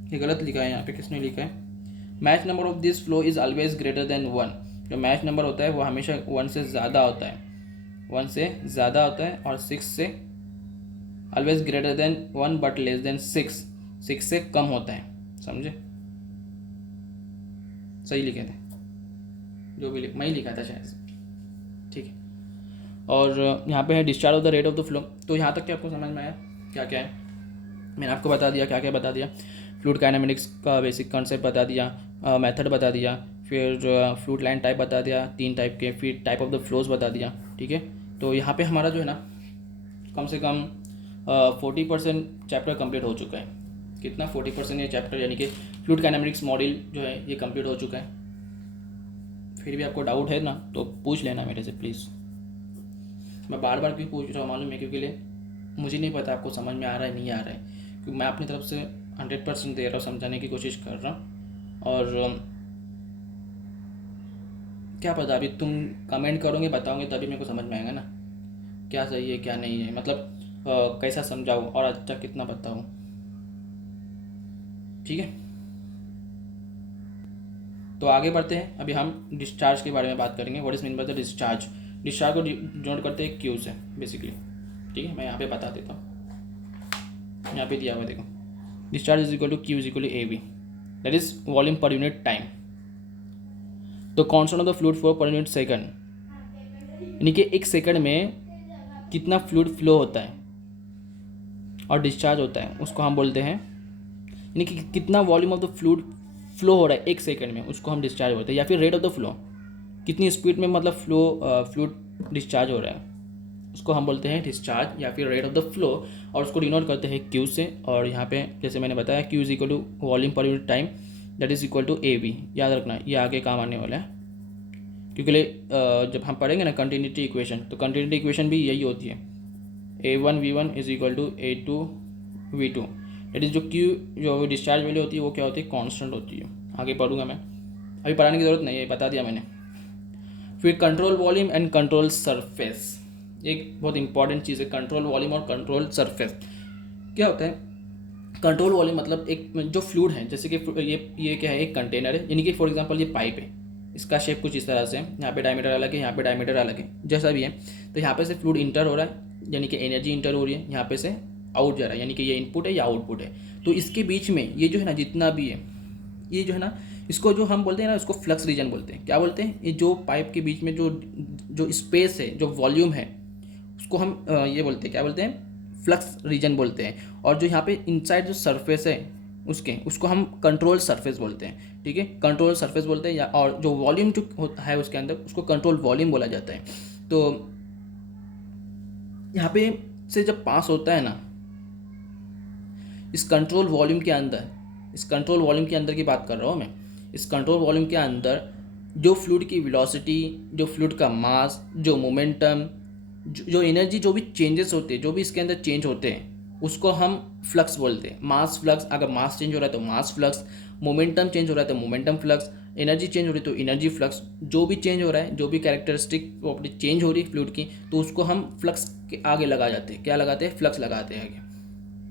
ये गलत लिखा है यहाँ पे, किसने लिखा है, Mach number of this flow is always greater than 1। जो मैच नंबर होता है वो हमेशा 1 से ज़्यादा होता है, 1 से ज़्यादा होता है, और 6 से always greater than 1 but less than 6 से कम होता है। समझे, सही लिखे थे, जो भी मैं ही लिखा था शायद, ठीक है। और यहाँ पे है discharge of the rate of the flow. तो यहाँ तक क्या आपको समझ में आया क्या क्या है, मैंने आपको बता दिया क्या क्या बता दिया। फ्लूइड काइनेमेटिक्स का बेसिक कॉन्सेप्ट बता दिया, मेथड बता दिया, फिर फ्लूइड लाइन टाइप बता दिया 3 टाइप के, फिर टाइप ऑफ द फ्लोज बता दिया, ठीक है। तो यहाँ पे हमारा जो है ना कम से कम 40% चैप्टर कंप्लीट हो चुका है। कितना 40% ये चैप्टर, यानी कि फ्लूइड काइनेमेटिक्स मॉड्यूल जो है ये कंप्लीट हो चुका है। फिर भी आपको डाउट है ना तो पूछ लेना मेरे से प्लीज़। मैं बार बार क्यों पूछ रहा हूँ मालूम है, क्योंकि मुझे नहीं पता आपको समझ में आ रहा है नहीं आ रहा है, क्योंकि मैं अपनी तरफ से 100% दे रहा हूँ, समझाने की कोशिश कर रहा हूँ। और क्या पता अभी तुम कमेंट करोगे बताओगे तभी मेरे को समझ में आएगा ना क्या सही है क्या नहीं है, मतलब कैसा समझाऊँ और अच्छा कितना बताऊँ, ठीक है। तो आगे बढ़ते हैं, अभी हम डिस्चार्ज के बारे में बात करेंगे। What is mean by the discharge. Discharge को डिनोट करते हैं क्यू से बेसिकली, ठीक है। मैं यहाँ पे बता देता हूँ, यहाँ पे दिया हुआ देखो, discharge is equal to Q is equal to AV, that is volume per unit time. तो constant of the fluid flow per unit second, यानी कि 1 सेकंड में कितना फ्लूइड फ्लो होता है और डिस्चार्ज होता है उसको हम बोलते हैं, यानी कि कितना volume of the fluid flow हो रहा है 1 सेकंड में उसको हम डिस्चार्ज बोलते हैं। या फिर रेट ऑफ द फ्लो, कितनी स्पीड में मतलब फ्लूइड डिस्चार्ज हो रहा है उसको हम बोलते हैं डिस्चार्ज या फिर रेट ऑफ द फ्लो, और उसको डिनोट करते हैं क्यू से। और यहाँ पे जैसे मैंने बताया Q is equal to volume per unit time, that is equal to AV। याद रखना ये आगे काम आने वाला है, क्योंकि जब हम पढ़ेंगे ना कंटिन्यूटी इक्वेशन, तो कंटिन्यूटी इक्वेशन भी यही होती है, A1V1 is equal to A2V2। That is जो क्यू जो डिस्चार्ज वैल्यू होती है वो क्या होती है, कांस्टेंट होती है। आगे पढ़ूंगा मैं, अभी पढ़ाने की ज़रूरत नहीं है, बता दिया मैंने। फिर control volume and control surface, एक बहुत इंपॉर्टेंट चीज़ है कंट्रोल वॉल्यूम और कंट्रोल सरफेस। क्या होता है कंट्रोल वॉल्यूम? मतलब एक जो फ्लूइड है, जैसे कि ये क्या है, एक कंटेनर है, यानी कि फॉर एग्जांपल ये पाइप है, इसका शेप कुछ इस तरह से है, यहाँ पे डायमीटर अलग है, यहाँ पे डायमीटर अलग है, जैसा भी है। तो यहाँ पे से फ्लूइड इंटर हो रहा है, यानी कि एनर्जी इंटर हो रही है, यहाँ पे से आउट जा रहा है, यानी कि ये इनपुट है या आउटपुट है। तो इसके बीच में ये जो है ना, जितना भी है, ये जो है ना, इसको जो हम बोलते हैं ना, इसको फ्लक्स रीजन बोलते हैं। क्या बोलते हैं? ये जो पाइप के बीच में जो जो स्पेस है, जो वॉल्यूम है, उसको हम ये बोलते हैं, क्या बोलते हैं? फ्लक्स रीजन बोलते हैं। और जो यहाँ पे इनसाइड जो सरफेस है उसको हम कंट्रोल सरफेस बोलते हैं। ठीक है, कंट्रोल सरफेस बोलते हैं, या और जो वॉल्यूम जो होता है उसके अंदर, उसको कंट्रोल वॉल्यूम बोला जाता है। तो यहाँ पे से जब पास होता है ना, इस कंट्रोल वॉल्यूम के अंदर, इस कंट्रोल वॉल्यूम के अंदर की बात कर रहा हूँ मैं, इस कंट्रोल वॉल्यूम के अंदर जो फ्लूइड की वेलोसिटी, जो फ्लूइड का मास, जो मोमेंटम, जो एनर्जी, जो भी चेंजेस होते हैं, जो भी इसके अंदर चेंज होते हैं, उसको हम फ्लक्स बोलते हैं। मास फ्लक्स, अगर मास चेंज हो रहा है तो मास फ्लक्स, मोमेंटम चेंज हो रहा है तो मोमेंटम फ्लक्स, एनर्जी चेंज हो रही है तो एनर्जी फ्लक्स, जो भी चेंज हो रहा है, जो भी कैरेक्टरिस्टिक प्रॉपर्टी चेंज हो रही है फ्लूइड की, तो उसको हम फ्लक्स के आगे लगा जाते हैं। क्या लगाते हैं? फ्लक्स लगाते हैं आगे।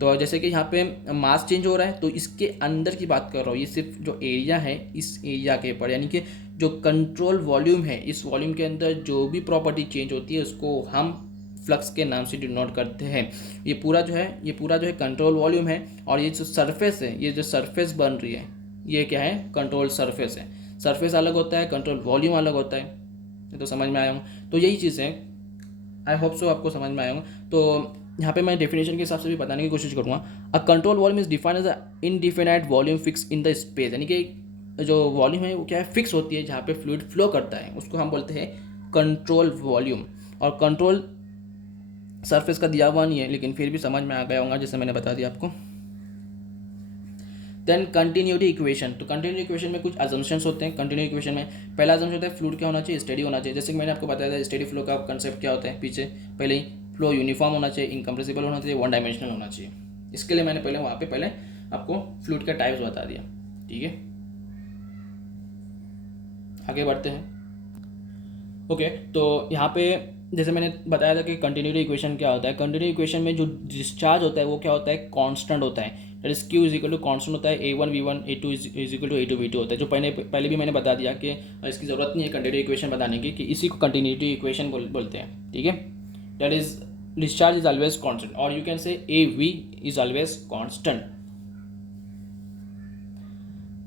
तो जैसे कि यहाँ पे मास चेंज हो रहा है, तो इसके अंदर की बात कर रहा हूँ, ये सिर्फ जो एरिया है, इस एरिया के ऊपर, यानी कि जो कंट्रोल वॉल्यूम है, इस वॉल्यूम के अंदर जो भी प्रॉपर्टी चेंज होती है उसको हम फ्लक्स के नाम से डिनोट करते हैं। ये पूरा जो है कंट्रोल वॉल्यूम है। और ये जो सरफेस है, ये जो सरफेस बन रही है, ये क्या है? कंट्रोल सरफेस है। सरफेस अलग होता है, कंट्रोल वॉल्यूम अलग होता है। ये तो समझ में आया होगा। तो यही चीज़ है, आई होप सो आपको समझ में आया होगा। तो यहाँ पे मैं डेफिनेशन के हिसाब से भी बताने की कोशिश करूँगा। A control volume is defined as a indefinite volume fix in the space, यानी कि जो वॉल्यूम है वो क्या है? फिक्स होती है, जहाँ पे फ्लूइड फ्लो करता है, उसको हम बोलते हैं कंट्रोल वॉल्यूम। और कंट्रोल सरफेस का दिया हुआ नहीं है, लेकिन फिर भी समझ में आ गया होगा, जैसे मैंने बता दिया आपको। Then continuity equation. तो कंटिन्यूटी इक्वेशन में कुछ अजम्पशंस होते हैं। कंटिन्यू इक्वेशन में पहला अजम्पशन होता है फ्लूइड क्या होना चाहिए? स्टेडी होना चाहिए। जैसे कि मैंने आपको बताया था स्टेडी फ्लो का कंसेप्ट क्या होता है पीछे पहले ही। फ्लो यूनिफॉर्म होना चाहिए, इनकम्प्रेसिबल होना चाहिए, वन डायमेंशनल होना चाहिए। इसके लिए मैंने पहले आपको फ्लूइड का टाइप्स बता दिया। ठीक है, आगे बढ़ते हैं। ओके, तो यहाँ पे जैसे मैंने बताया था कि कंटिन्यूटी इक्वेशन क्या होता है। कंटिन्यूटी इक्वेशन में जो डिस्चार्ज होता है वो क्या होता है? कांस्टेंट होता है। That is Q is equal to constant होता है, A1 V1 A2 is equal to A2 V2 होता है। जो पहले भी मैंने बता दिया कि इसकी ज़रूरत नहीं है कंटिन्यूटी इक्वेशन बताने की, कि इसी को कंटिन्यूटी इक्वेशन बोलते हैं। ठीक है, that is discharge is always constant, और you can say AV is always constant.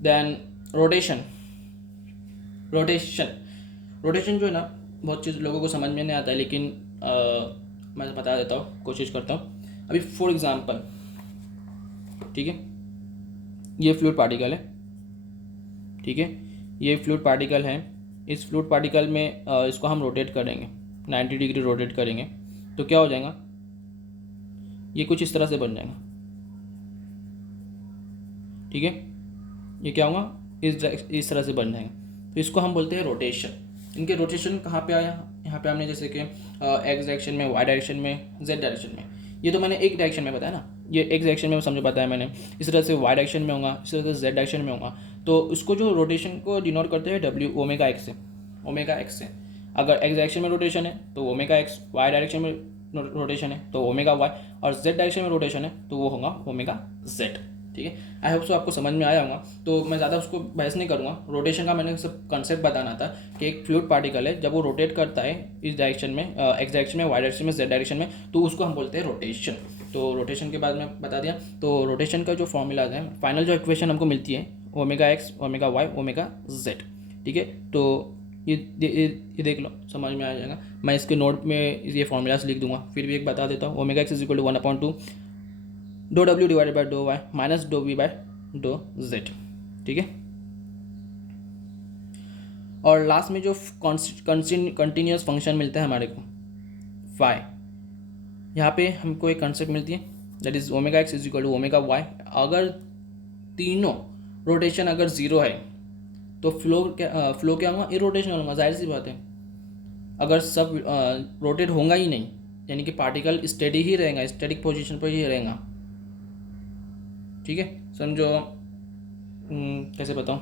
Then rotation rotation जो है ना, बहुत चीज़ लोगों को समझ में नहीं आता है, लेकिन मैं बता देता हूँ, कोशिश करता हूँ। अभी फॉर एग्जांपल, ठीक है, ये फ्लूइड पार्टिकल है। ठीक है, ये फ्लूइड पार्टिकल है। इस फ्लूइड पार्टिकल में इसको हम रोटेट करेंगे, 90 डिग्री रोटेट करेंगे, तो क्या हो जाएगा? ये कुछ इस तरह से बन जाएगा। ठीक है, ये क्या होगा? इस तरह से बन जाएगा। तो इसको हम बोलते हैं रोटेशन। इनके रोटेशन कहाँ पे आया? यहाँ पे हमने जैसे कि एक्स डायरेक्शन में, वाई डायरेक्शन में, जेड डायरेक्शन में। ये तो मैंने एक डायरेक्शन में बताया ना, ये एक्स डायरेक्शन में समझो बताया मैंने। इस तरह से वाई डायरेक्शन में होगा, इस तरह से जेड डायरेक्शन में होगा। तो इसको जो रोटेशन को डिनोट करते हैं W ओमेगा एक्स से, ओमेगा एक्स से। अगर एक्स डायरेक्शन में रोटेशन है तो ओमेगा एक्स, वाई डायरेक्शन में रोटेशन है तो ओमेगा वाई, और जेड डायरेक्शन में रोटेशन है तो वो होगा ओमेगा जेड। ठीक है, आई होप सो आपको समझ में आया होगा। तो मैं ज़्यादा उसको बहस नहीं करूँगा। रोटेशन का मैंने सब कंसेप्ट बताना था कि एक फ्लूइड पार्टिकल है, जब वो रोटेट करता है इस डायरेक्शन में, एक्स डायरेक्शन में, वाई डायरेक्शन में, जेड डायरेक्शन में, तो उसको हम बोलते हैं रोटेशन। तो रोटेशन के बाद मैं बता दिया। तो रोटेशन का जो फॉर्मूलाज है, फाइनल जो इक्वेशन हमको मिलती है, omega x, omega y, omega z. ठीक है, तो ये देख लो, समझ में आ जाएगा। मैं इसके नोट में ये फॉर्मूलाज लिख दूंगा, फिर भी एक बता देता हूँ। Omega x is equal to 1/2 do W divided by do y minus do V by dough z. ठीक है, और लास्ट में जो कंटिन्यूस फंक्शन मिलता है हमारे को फाई, यहाँ पे हमको एक कंसेप्ट मिलती है, that is omega x is equal to omega y. अगर तीनों रोटेशन अगर ज़ीरो है तो फ्लो क्या होगा? इरोटेशनल होगा, जाहिर सी बात है। अगर सब रोटेट होगा ही नहीं, यानी कि पार्टिकल स्टेडी ही रहेगा, स्टैटिक पोजीशन पर ही रहेगा। ठीक है, समझो कैसे बताऊँ?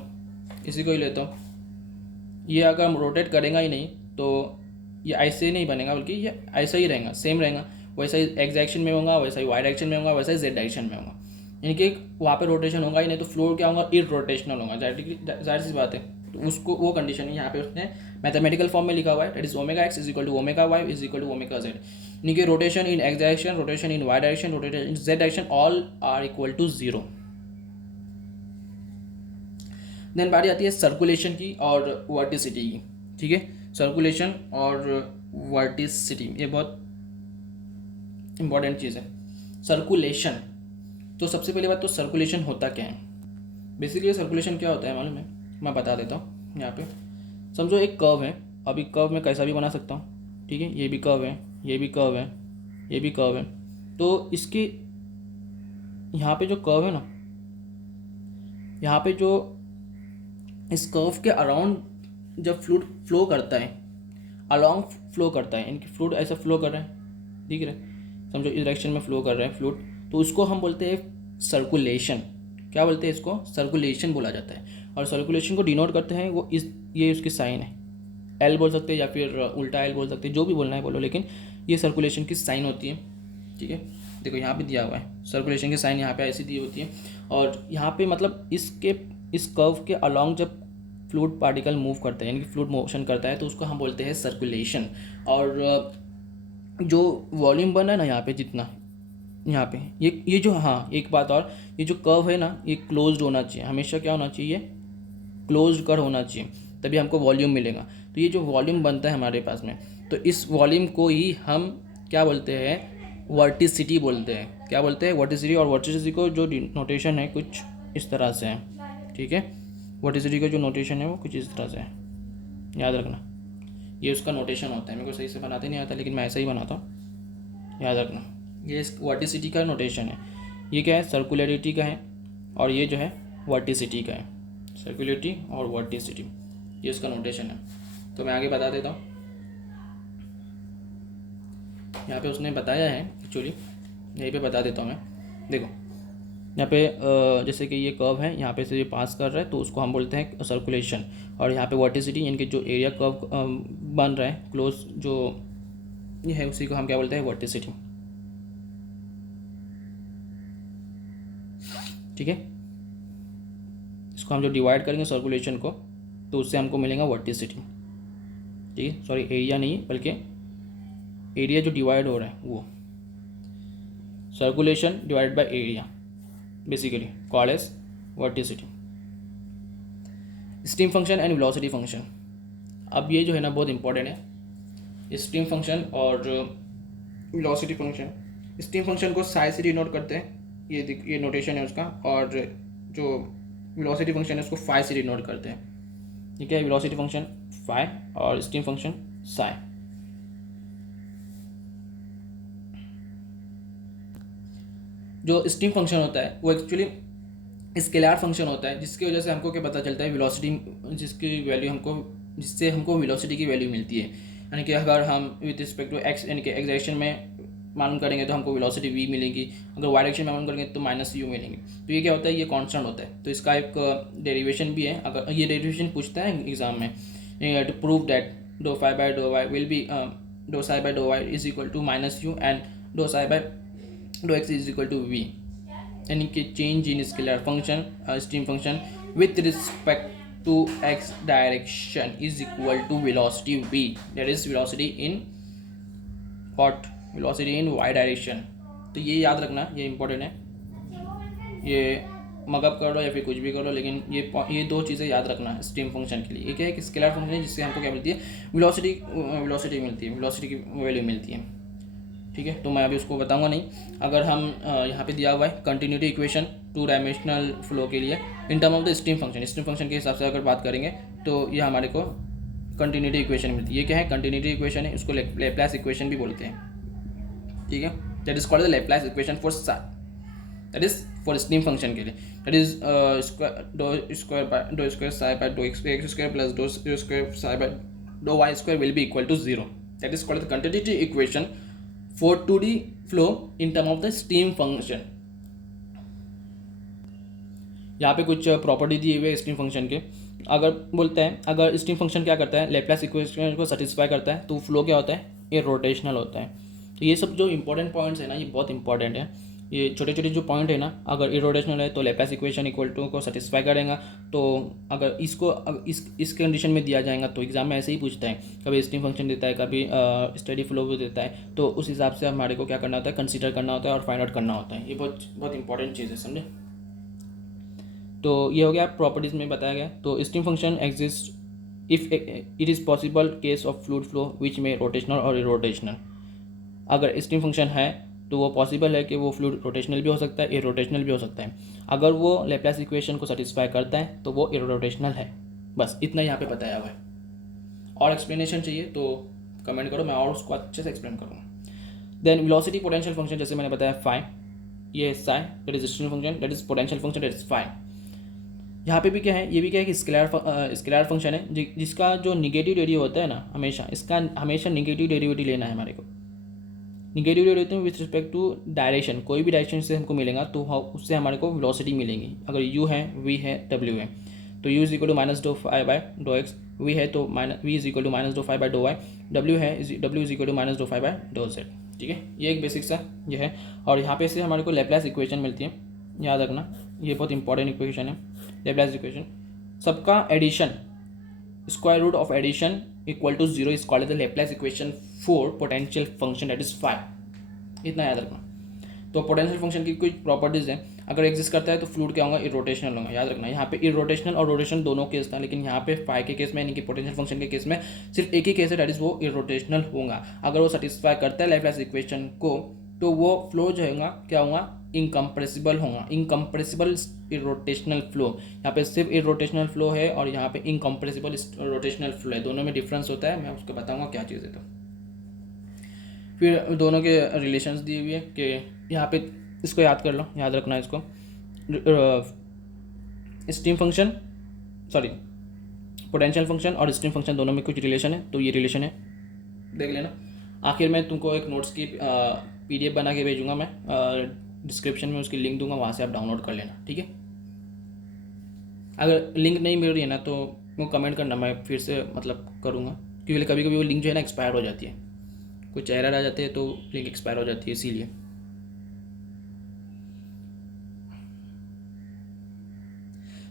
इसी को ही लेता हूँ, ये अगर हम रोटेट करेंगे ही नहीं तो ये ऐसे ही नहीं बनेगा, बल्कि ये ऐसा ही रहेगा, सेम रहेगा, वैसा ही एक्स डायरेक्शन में होगा, वैसा ही वाई डायरेक्शन में होगा, वैसा ही जेड डायरेक्शन में होगा। यानी कि वहाँ पे रोटेशन होगा ही नहीं, तो फ्लूइड क्या होगा, इरोटेशनल होगा, जाहिर सी बात है। तो उसको वो कंडीशन है यहाँ पे उसने मैथमेटिकल फॉर्म में लिखा हुआ है, that is omega x is equal to omega y is equal to omega z. यानी कि rotation in x direction, rotation in y direction, rotation in z direction, all are equal to zero. Then बारी आती है सर्कुलेशन की और वर्टिसिटी की, ठीक है। सर्कुलेशन और वर्टिसिटी ये बहुत इंपॉर्टेंट चीज़ है। सर्कुलेशन, तो सबसे पहली बात तो सर्कुलेशन होता क्या है। बेसिकली सर्कुलेशन क्या होता है मालूम है, मैं बता देता हूँ। यहाँ पे समझो एक कर्व है, अभी कर्व में कैसा भी बना सकता हूँ, ठीक है। ये भी कर्व है, ये भी कर्व है, ये भी कर्व है। तो इसके यहाँ पे जो कर्व है ना, यहाँ पे जो इस कर्व के अराउंड जब फ्लूइड फ्लो करता है, अलॉन्ग फ्लो करता है, इनकी फ्लूइड ऐसा फ्लो कर रहा है, दिख रहा है, समझो इस डायरेक्शन में फ्लो कर रहा है फ्लूइड, तो उसको हम बोलते हैं सर्कुलेशन। क्या बोलते हैं इसको, सर्कुलेशन बोला जाता है। और सर्कुलेशन को डिनोट करते हैं वो इस, ये उसकी साइन है, एल बोल सकते हैं या फिर उल्टा एल बोल सकते हैं, जो भी बोलना है बोलो, लेकिन ये सर्कुलेशन की साइन होती है, ठीक है। देखो यहाँ पे दिया हुआ है सर्कुलेशन की साइन, यहाँ पे ऐसी दी होती है। और यहाँ पे मतलब इसके इस कर्व के अलॉन्ग जब फ्लूइड पार्टिकल मूव करता है, यानी कि फ्लूइड मोशन करता है, तो उसको हम बोलते हैं सर्कुलेशन। और जो वॉल्यूम बना है ना यहाँ पे, जितना यहाँ पे ये जो, हाँ एक बात और, ये जो कर्व है ना, ये क्लोज्ड होना चाहिए हमेशा। क्या होना चाहिए, क्लोज्ड कर होना चाहिए, तभी हमको वॉल्यूम मिलेगा। तो ये जो वॉल्यूम बनता है हमारे पास में, तो इस वॉल्यूम को ही हम क्या बोलते हैं, वर्टिसिटी बोलते हैं। क्या बोलते हैं, वर्टिसिटी। और वर्टिसिटी को जो नोटेशन है कुछ इस तरह से है, ठीक है। वर्टिसिटी का जो नोटेशन है वो कुछ इस तरह से है, याद रखना। ये उसका नोटेशन होता है, मेरे को सही से बनाते नहीं आता, लेकिन मैं ऐसा ही बनाता हूँ, याद रखना। ये इस वर्टिसिटी का नोटेशन है। ये क्या है, सर्कुलरिटी का है, और ये जो है वर्टिसिटी का है। सर्कुलरिटी और वर्टिसिटी, ये उसका नोटेशन है। तो मैं आगे बता देता हूँ। यहाँ पे उसने बताया है एक्चुअली, यहीं पे बता देता हूँ मैं। देखो यहाँ पे जैसे कि ये कर्व है, यहाँ पे से ये पास कर रहा है, तो उसको हम बोलते हैं सर्कुलेशन। और यहाँ पे वर्टिसिटी, यानी कि जो एरिया कर्व बन रहा है क्लोज जो ये है, उसी को हम क्या बोलते हैं, वर्टिसिटी, ठीक है। इसको हम जो डिवाइड करेंगे सर्कुलेशन को, तो उससे हमको मिलेगा वर्टिसिटी, ठीक है। सॉरी, एरिया नहीं बल्कि एरिया जो डिवाइड हो रहा है वो, circulation divide by area, basically called as vorticity. Steam function and velocity function, अब ये जो है ना बहुत इंपॉर्टेंट है, स्टीम फंक्शन और वेलोसिटी फंक्शन। स्टीम फंक्शन को साई से डिनोट करते हैं, ये नोटेशन है उसका। और जो वेलोसिटी फंक्शन है उसको फाई से डिनोट करते हैं, ठीक है। वेलोसिटी फंक्शन फाई और स्टीम फंक्शन साई। जो स्टीम फंक्शन होता है वो एक्चुअली स्केलर फंक्शन होता है, जिसकी वजह से हमको क्या पता चलता है, वेलोसिटी, जिससे हमको वेलोसिटी की वैल्यू मिलती है। यानी कि अगर हम विद रिस्पेक्ट टू एक्स, यानी कि एक्स डायरेक्शन में मालूम करेंगे तो हमको वेलोसिटी v मिलेगी, अगर वाई डायरेक्शन में मालूम करेंगे तो -u मिलेंगे। तो ये क्या होता है, ये कांस्टेंट होता है। तो इसका एक डेरिवेशन भी है, अगर ये डेरिवेशन पूछता है एग्जाम में, to prove that do phi by dough y will be do psi by dough y is equal to -u and do psi by dough x is equal to v। यानी कि change in scalar function steam function with respect to x direction is equal to velocity v, that is velocity in what, velocity in y direction. तो ये याद रखना, ये इंपॉर्टेंट है। ये मगअप कर लो या फिर कुछ भी कर लो, लेकिन ये दो चीज़ें याद रखना स्टीम फंक्शन के लिए। ये क्या है कि स्केलर फंक्शन है, जिससे हमको क्या मिलती है, वेलोसिटी मिलती है, वेलोसिटी की वैल्यू मिलती है, ठीक है। तो मैं अभी उसको बताऊंगा नहीं। अगर हम यहाँ पे दिया हुआ है कंटिन्यूटी इक्वेशन 2 डायमेंशनल फ्लो के लिए in term of the steam function के हिसाब से अगर बात करेंगे तो ये हमारे को कंटिन्यूटी इक्वेशन मिलती है। ये क्या है, कंटिन्यूटी इक्वेशन है, उसको लैप्लास इक्वेशन भी बोलते हैं, ठीक है। That is called the Laplace equation for that is for stream function के लिए, that is dou square psi by dough x square plus dou square psi by dough y square will be equal to 0। That is called the continuity equation for 2D flow in term of the steam function। यहाँ पे कुछ प्रॉपर्टी दिए हुए स्टीम फंक्शन के, अगर बोलते हैं अगर स्ट्रीम फंक्शन क्या करता है, लेप्लास इक्वेशन को सेटिस्फाई करता है तो फ्लो क्या होता है, ये रोटेशनल होता है। तो ये सब जो इंपॉर्टेंट पॉइंट्स है ना, ये बहुत इंपॉर्टेंट है। ये छोटे छोटे जो पॉइंट है ना, अगर इरोटेशनल है तो लेप्लास इक्वेशन इक्वल टू को सेटिस्फाई करेगा। तो अगर इस कंडीशन में दिया जाएगा तो एग्जाम में ऐसे ही पूछता है, कभी स्ट्रीम फंक्शन देता है, कभी स्टेडी फ्लो भी देता है। तो उस हिसाब से हमारे को क्या करना होता है, कंसीडर करना होता है और फाइंड आउट करना होता है। ये बहुत बहुत इंपॉर्टेंट चीज़ है, समझे। तो ये हो गया प्रॉपर्टीज़ में बताया गया। तो stream function exist if it is possible case of fluid flow विच में रोटेशनल और इरोटेशनल। अगर स्ट्रीम फंक्शन है तो वो पॉसिबल है कि वो फ्लूइड रोटेशनल भी हो सकता है, इरोटेशनल भी हो सकता है। अगर वो लेप्लास इक्वेशन को सेटिस्फाई करता है तो वो इरोटेशनल है। बस इतना यहाँ पे बताया हुआ है। और एक्सप्लेनेशन चाहिए तो कमेंट करो, मैं और उसको अच्छे से एक्सप्लेन करूँगा। देन वेलोसिटी पोटेंशियल फंक्शन, जैसे मैंने बताया फाई, ये psi that is stream function, that is potential function, that is phi. यहाँ पे भी क्या है, ये भी क्या है कि स्केलर फंक्शन है जिसका जो निगेटिव डेरिवेटिव होता है ना, हमेशा इसका हमेशा निगेटिव डेरिवेटिव लेना है हमारे को। Negative derivative with respect to direction, कोई भी डायरेक्शन से हमको मिलेगा तो उससे हमारे को वेलोसिटी मिलेगी। अगर u है, v है, w है, तो u is equal to minus dou phi by dough x, v है तो v is equal to minus dou phi by dough y, w है w is equal to minus dou phi by dough z. ठीक है, ये एक बेसिक सा ये है। और यहाँ पे से हमारे को लेप्लास इक्वेशन मिलती है, याद रखना, ये बहुत इंपॉर्टेंट इक्वेशन है। लेप्लास इक्वेशन, सबका addition, square root of addition equal to zero is called the Laplace equation for potential function, that is phi. इतना याद रखना। तो पोटेंशियल फंक्शन की कुछ प्रॉपर्टीज हैं, अगर एग्जिस्ट करता है तो फ्लूइड क्या होगा, इरोटेशनल होगा। याद रखना, यहाँ पे इरोटेशनल और रोटेशन दोनों केस था, लेकिन यहाँ पे फाई के केस में यानी कि पोटेंशियल फंक्शन के केस में सिर्फ एक ही केस है, दैट इज वो इरोटेशनल होगा। अगर वो सेटिस्फाई करता है लेप्लास इक्वेशन को तो वो फ्लो जो होगा क्या होगा, इनकम्प्रेसिबल होगा। इनकम्प्रेसिबल इरोटेशनल फ्लो, यहाँ पे सिर्फ इरोटेशनल फ्लो है और यहाँ पे इनकम्प्रेसिबल रोटेशनल फ्लो है। दोनों में डिफरेंस होता है, मैं उसको बताऊंगा क्या चीज़ है। तो फिर दोनों के रिलेशंस दिए हुए हैं कि यहाँ पे इसको याद कर लो, याद रखना इसको। Stream function, sorry, potential function और स्ट्रीम फंक्शन दोनों में कुछ रिलेशन है, तो ये रिलेशन है, देख लेना। आखिर में तुमको एक नोट्स की PDF बना के भेजूंगा मैं, डिस्क्रिप्शन में उसकी लिंक दूंगा, वहाँ से आप डाउनलोड कर लेना। ठीक है, अगर लिंक नहीं मिल रही है ना तो वो कमेंट करना, मैं फिर से मतलब करूँगा, क्योंकि कभी कभी वो लिंक जो है ना एक्सपायर हो जाती है, कुछ एरर आ जाते हैं तो लिंक एक्सपायर हो जाती है, इसीलिए।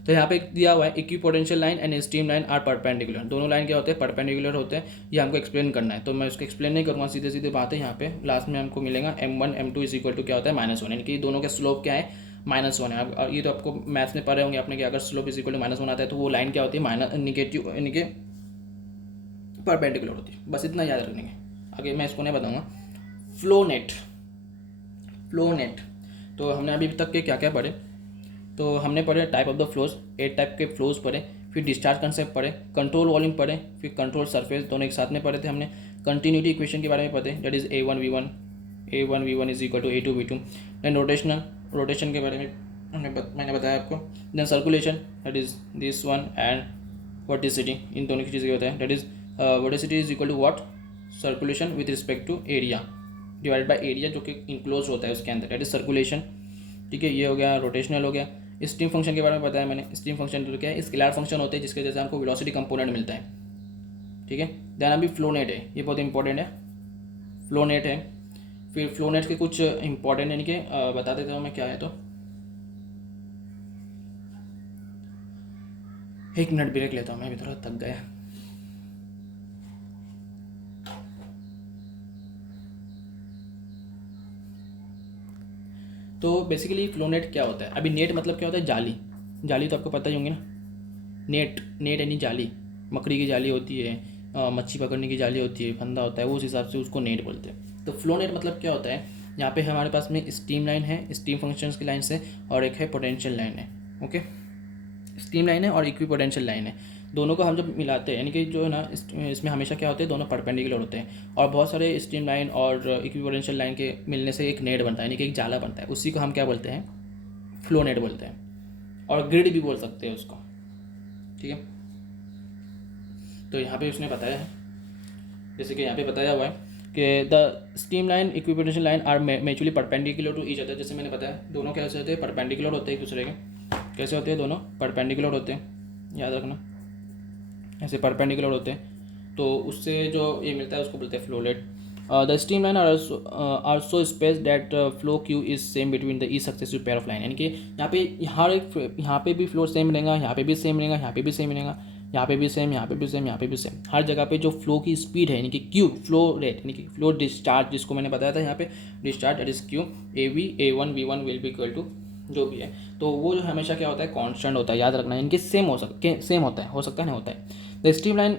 तो यहाँ पे दिया हुआ है equipotential line and stream line are perpendicular. दोनों लाइन क्या होते हैं, परपेंडिकुलर होते हैं। ये हमको एक्सप्लेन करना है, तो मैं उसको एक्सप्लेन नहीं करूँगा, सीधे सीधे बात है। यहाँ पे लास्ट में हमको मिलेगा m1 m2 is equal to क्या होता है, -1, यानी कि दोनों के स्लोप क्या है, -1 है। अब ये तो आपको मैथ्स में पढ़े होंगे आपने कि अगर स्लोप इज इक्वल टू -1 आता है तो वो लाइन क्या होती है, निगेटिव यानी कि परपेंडिकुलर होती है। बस इतना याद रखने के, आगे मैं इसको नहीं बताऊँगा। फ्लो नेट, तो हमने अभी तक के क्या क्या पढ़े, तो हमने पढ़े type of the flows, 8 type के फ्लोज पढ़े, फिर डिस्चार्ज कंसेप्ट पढ़े, कंट्रोल वॉल्यूम पढ़े, फिर कंट्रोल सरफेस, दोनों एक साथ में पढ़े थे हमने। कंटिन्यूटी इक्वेशन के बारे में पढ़े, that is a1v1 is equal to a2v2। Then rotation के बारे में मैंने बताया आपको। Then circulation, that is this one, and vorticity, इन दोनों की चीज़ें होता है, that is vorticity is equal to what, circulation with respect to area divide by area जो कि इनक्लोज होता है उसके अंदर, दैट इज सर्कुलेशन। ठीक है, ये हो गया, रोटेशनल हो गया। स्ट्रीम फंक्शन के बारे में बताया मैंने। स्ट्रीम फंक्शन तो क्या है, स्केलर फंक्शन होते हैं जिसके जैसे हमको वेलोसिटी कंपोनेंट मिलता है। ठीक है, देन अभी फ्लो नेट है, ये बहुत इंपॉर्टेंट है, फ्लो नेट है। फिर फ्लो नेट के कुछ इंपॉर्टेंट यानी कि बता देता हूँ मैं क्या है। तो 1 मिनट ब्रेक लेता हूँ, मैं भी थोड़ा थक गया। तो बेसिकली फ्लो नेट क्या होता है, अभी नेट मतलब क्या होता है, जाली तो आपको पता ही होंगे ना। नेट यानी जाली, मकड़ी की जाली होती है, मच्छी पकड़ने की जाली होती है, फंदा होता है, उस हिसाब से उसको नेट बोलते हैं। तो फ्लो नेट मतलब क्या होता है, यहाँ पे हमारे पास में स्ट्रीम लाइन है, स्ट्रीम फंक्शंस की लाइन से, और एक है पोटेंशियल लाइन है। ओके, स्ट्रीम लाइन है और इक्विपोटेंशियल लाइन है, दोनों को हम जब मिलाते हैं यानी कि जो है ना, इसमें हमेशा क्या होते हैं, दोनों परपेंडिकुलर होते हैं। और बहुत सारे स्ट्रीम लाइन और इक्विपोटेंशियल लाइन के मिलने से एक नेट बनता है, यानी कि एक जाला बनता है, उसी को हम क्या बोलते हैं, फ्लो नेट बोलते हैं, और ग्रिड भी बोल सकते हैं उसको। ठीक है, तो यहाँ पे उसने बताया है, जैसे कि यहाँ पे बताया हुआ है कि the stream line equipotential line are mutually perpendicular to each other. जैसे मैंने बताया, दोनों कैसे होते हैं, परपेंडिकुलर होते हैं एक दूसरे के। कैसे होते हैं, दोनों परपेंडिकुलर होते हैं, याद रखना। ऐसे परपेंडिकुलर होते हैं, तो उससे जो ये मिलता है उसको बोलते हैं flow rate. The stream line are so space that flow Q is same between the ई सक्सेसिव पेयर ऑफ लाइन, यानी कि यहाँ पे भी फ्लो सेम रहेगा, यहाँ पे भी सेम रहेगा, यहाँ पे भी सेम रहेगा, यहाँ पे भी सेम, यहाँ पे भी सेम, यहाँ पे भी सेम। हर जगह पे जो फ्लो की स्पीड है यानी कि क्यू फ्लो रेट यानी कि फ्लो डिस्चार्ज जिसको मैंने बताया था यहाँ पे discharge that is Q A1 V1 will be equal to जो भी है, तो वो जो हमेशा क्या होता है कांस्टेंट होता है, याद रखना है। इनके सेम होता है, हो सकता है नहीं होता है। The stream line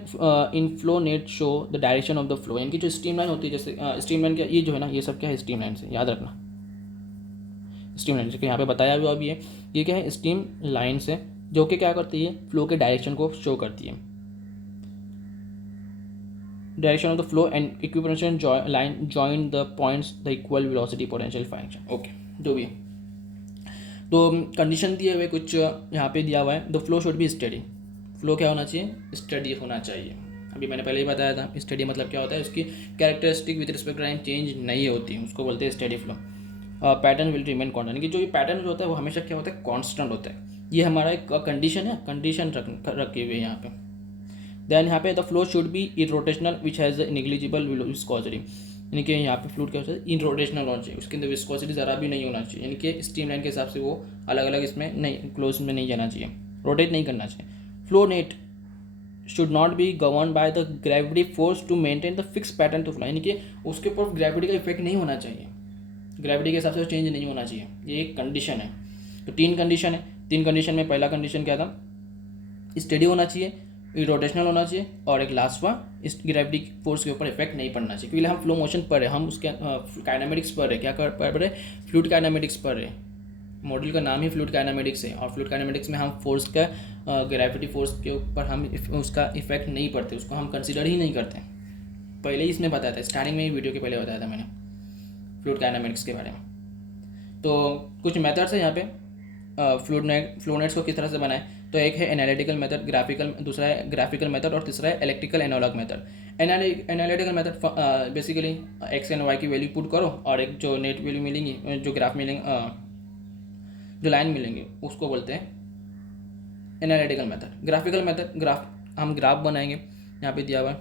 in flow net show the direction of the flow, यानी कि जो स्ट्रीम लाइन होती है, जैसे स्ट्रीम लाइन क्या ये जो है ना, ये सब क्या है स्ट्रीम लाइन से, याद रखना स्ट्रीम लाइन से यहाँ पे बताया हुआ भी है, ये क्या है स्ट्रीम लाइन से, जो कि क्या करती है फ्लो के डायरेक्शन को शो करती है, direction of the flow and equipotential line join the points the equal velocity potential function. Okay, जो भी है, तो कंडीशन दिए हुए कुछ यहाँ पे दिया हुआ है, the flow should be study, flow क्या होना चाहिए स्टडी होना चाहिए। अभी मैंने पहले ही बताया था स्टडी मतलब क्या होता है, उसकी characteristic with respect time change नहीं होती, उसको बोलते हैं steady flow. Pattern will remain constant, यानी कि जो ये पैटर्न जो होता है वो हमेशा क्या होता है कॉन्स्टेंट होता है, ये हमारा एक कंडीशन है, कंडीशन रखी हुई है यहाँ पे। देन यहाँ पे the flow should be irrotational which has negligible viscosity, यानी कि यहाँ पे फ्लूइड क्या होता है इरोटेशनल होना चाहिए, उसके अंदर विस्कोसिटी ज़रा भी नहीं होना चाहिए, यानी कि स्ट्रीम लाइन के हिसाब से वो अलग अलग इसमें नहीं क्लोज में नहीं जाना चाहिए, रोटेट नहीं करना चाहिए। Flow net should not be govern by the gravity force to maintain the fix pattern to flow, यानी कि उसके ऊपर ग्रेविटी का इफेक्ट नहीं होना चाहिए, ग्रेविटी के हिसाब से चेंज नहीं होना चाहिए, ये एक कंडीशन है। तो तीन कंडीशन है, तीन कंडीशन में पहला कंडीशन क्या था स्टेडी होना चाहिए, रोटेशनल होना चाहिए, और एक लास्ट वन इस ग्रेविटी फोर्स के ऊपर इफेक्ट नहीं पड़ना चाहिए, क्योंकि हम फ्लो मोशन पढ़ रहे हैं, हम उसके काइनेमेटिक्स पढ़ रहे हैं, क्या पढ़ रहे हैं फ्लूइड काइनेमेटिक्स पढ़ रहे हैं, मॉड्यूल का नाम ही फ्लूइड काइनेमेटिक्स है, और फ्लूइड काइनेमेटिक्स में हम फोर्स का ग्रेविटी फोर्स के ऊपर हम उसका इफेक्ट नहीं पड़ते, उसको हम कंसिडर ही नहीं करते। पहले ही इसमें बताया था, स्टार्टिंग में ही वीडियो के पहले बताया था मैंने फ्लूइड काइनेमेटिक्स के बारे में। तो कुछ मेथड्स है यहाँ पे फ्लो नेट्स को किस तरह से बनाएं, तो एक है एनालिटिकल मेथड, ग्राफिकल, दूसरा है ग्राफिकल मेथड, और तीसरा है electrical analog method. Analytical method basically x and y की वैल्यू पुट करो, और एक जो नेट वैल्यू मिलेंगी, जो ग्राफ मिलेंगे, जो लाइन मिलेंगे उसको बोलते हैं एनालिटिकल मेथड। ग्राफिकल मेथड हम ग्राफ बनाएंगे, यहाँ पे दिया हुआ है,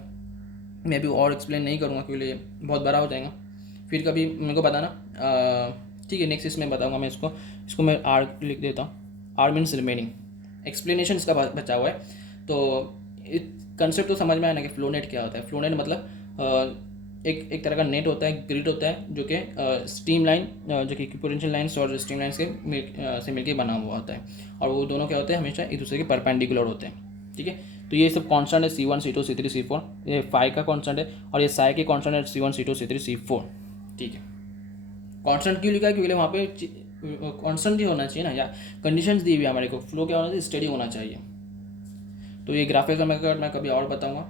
मैं अभी और एक्सप्लेन नहीं करूँगा क्योंकि ये बहुत बड़ा हो जाएगा, फिर कभी मेरे को बताना, ठीक है नेक्स्ट इसमें बताऊँगा मैं इसको मैं आर लिख देता हूँ, आर मीन्स रिमेनिंग, एक्सप्लेनेशन इसका बचा हुआ है। तो कंसेप्ट तो समझ में आया ना कि फ्लो नेट क्या होता है। फ्लो नेट मतलब एक तरह का नेट होता है, ग्रिड होता है, जो कि स्ट्रीम लाइन जो कि इक्विपोटेंशियल लाइन्स और स्ट्रीम लाइन्स से मिलकर बना हुआ होता है, और वो दोनों क्या होते हैं हमेशा एक दूसरे के परपेंडिकुलर होते हैं, ठीक है। तो ये सब कांस्टेंट है C1 C2 C3 C4, ये फाई का कांस्टेंट है, और ये साई के कांस्टेंट है C1 C2 C3 C4, ठीक है। कांस्टेंट क्यों लिखा है, क्योंकि वहाँ पे कांस्टेंट ही होना चाहिए ना, या कंडीशंस दी हुई हमारे को, फ्लो क्या होना चाहिए स्टडी होना चाहिए। तो ये ग्राफिकल मेथड मैं कभी और बताऊंगा।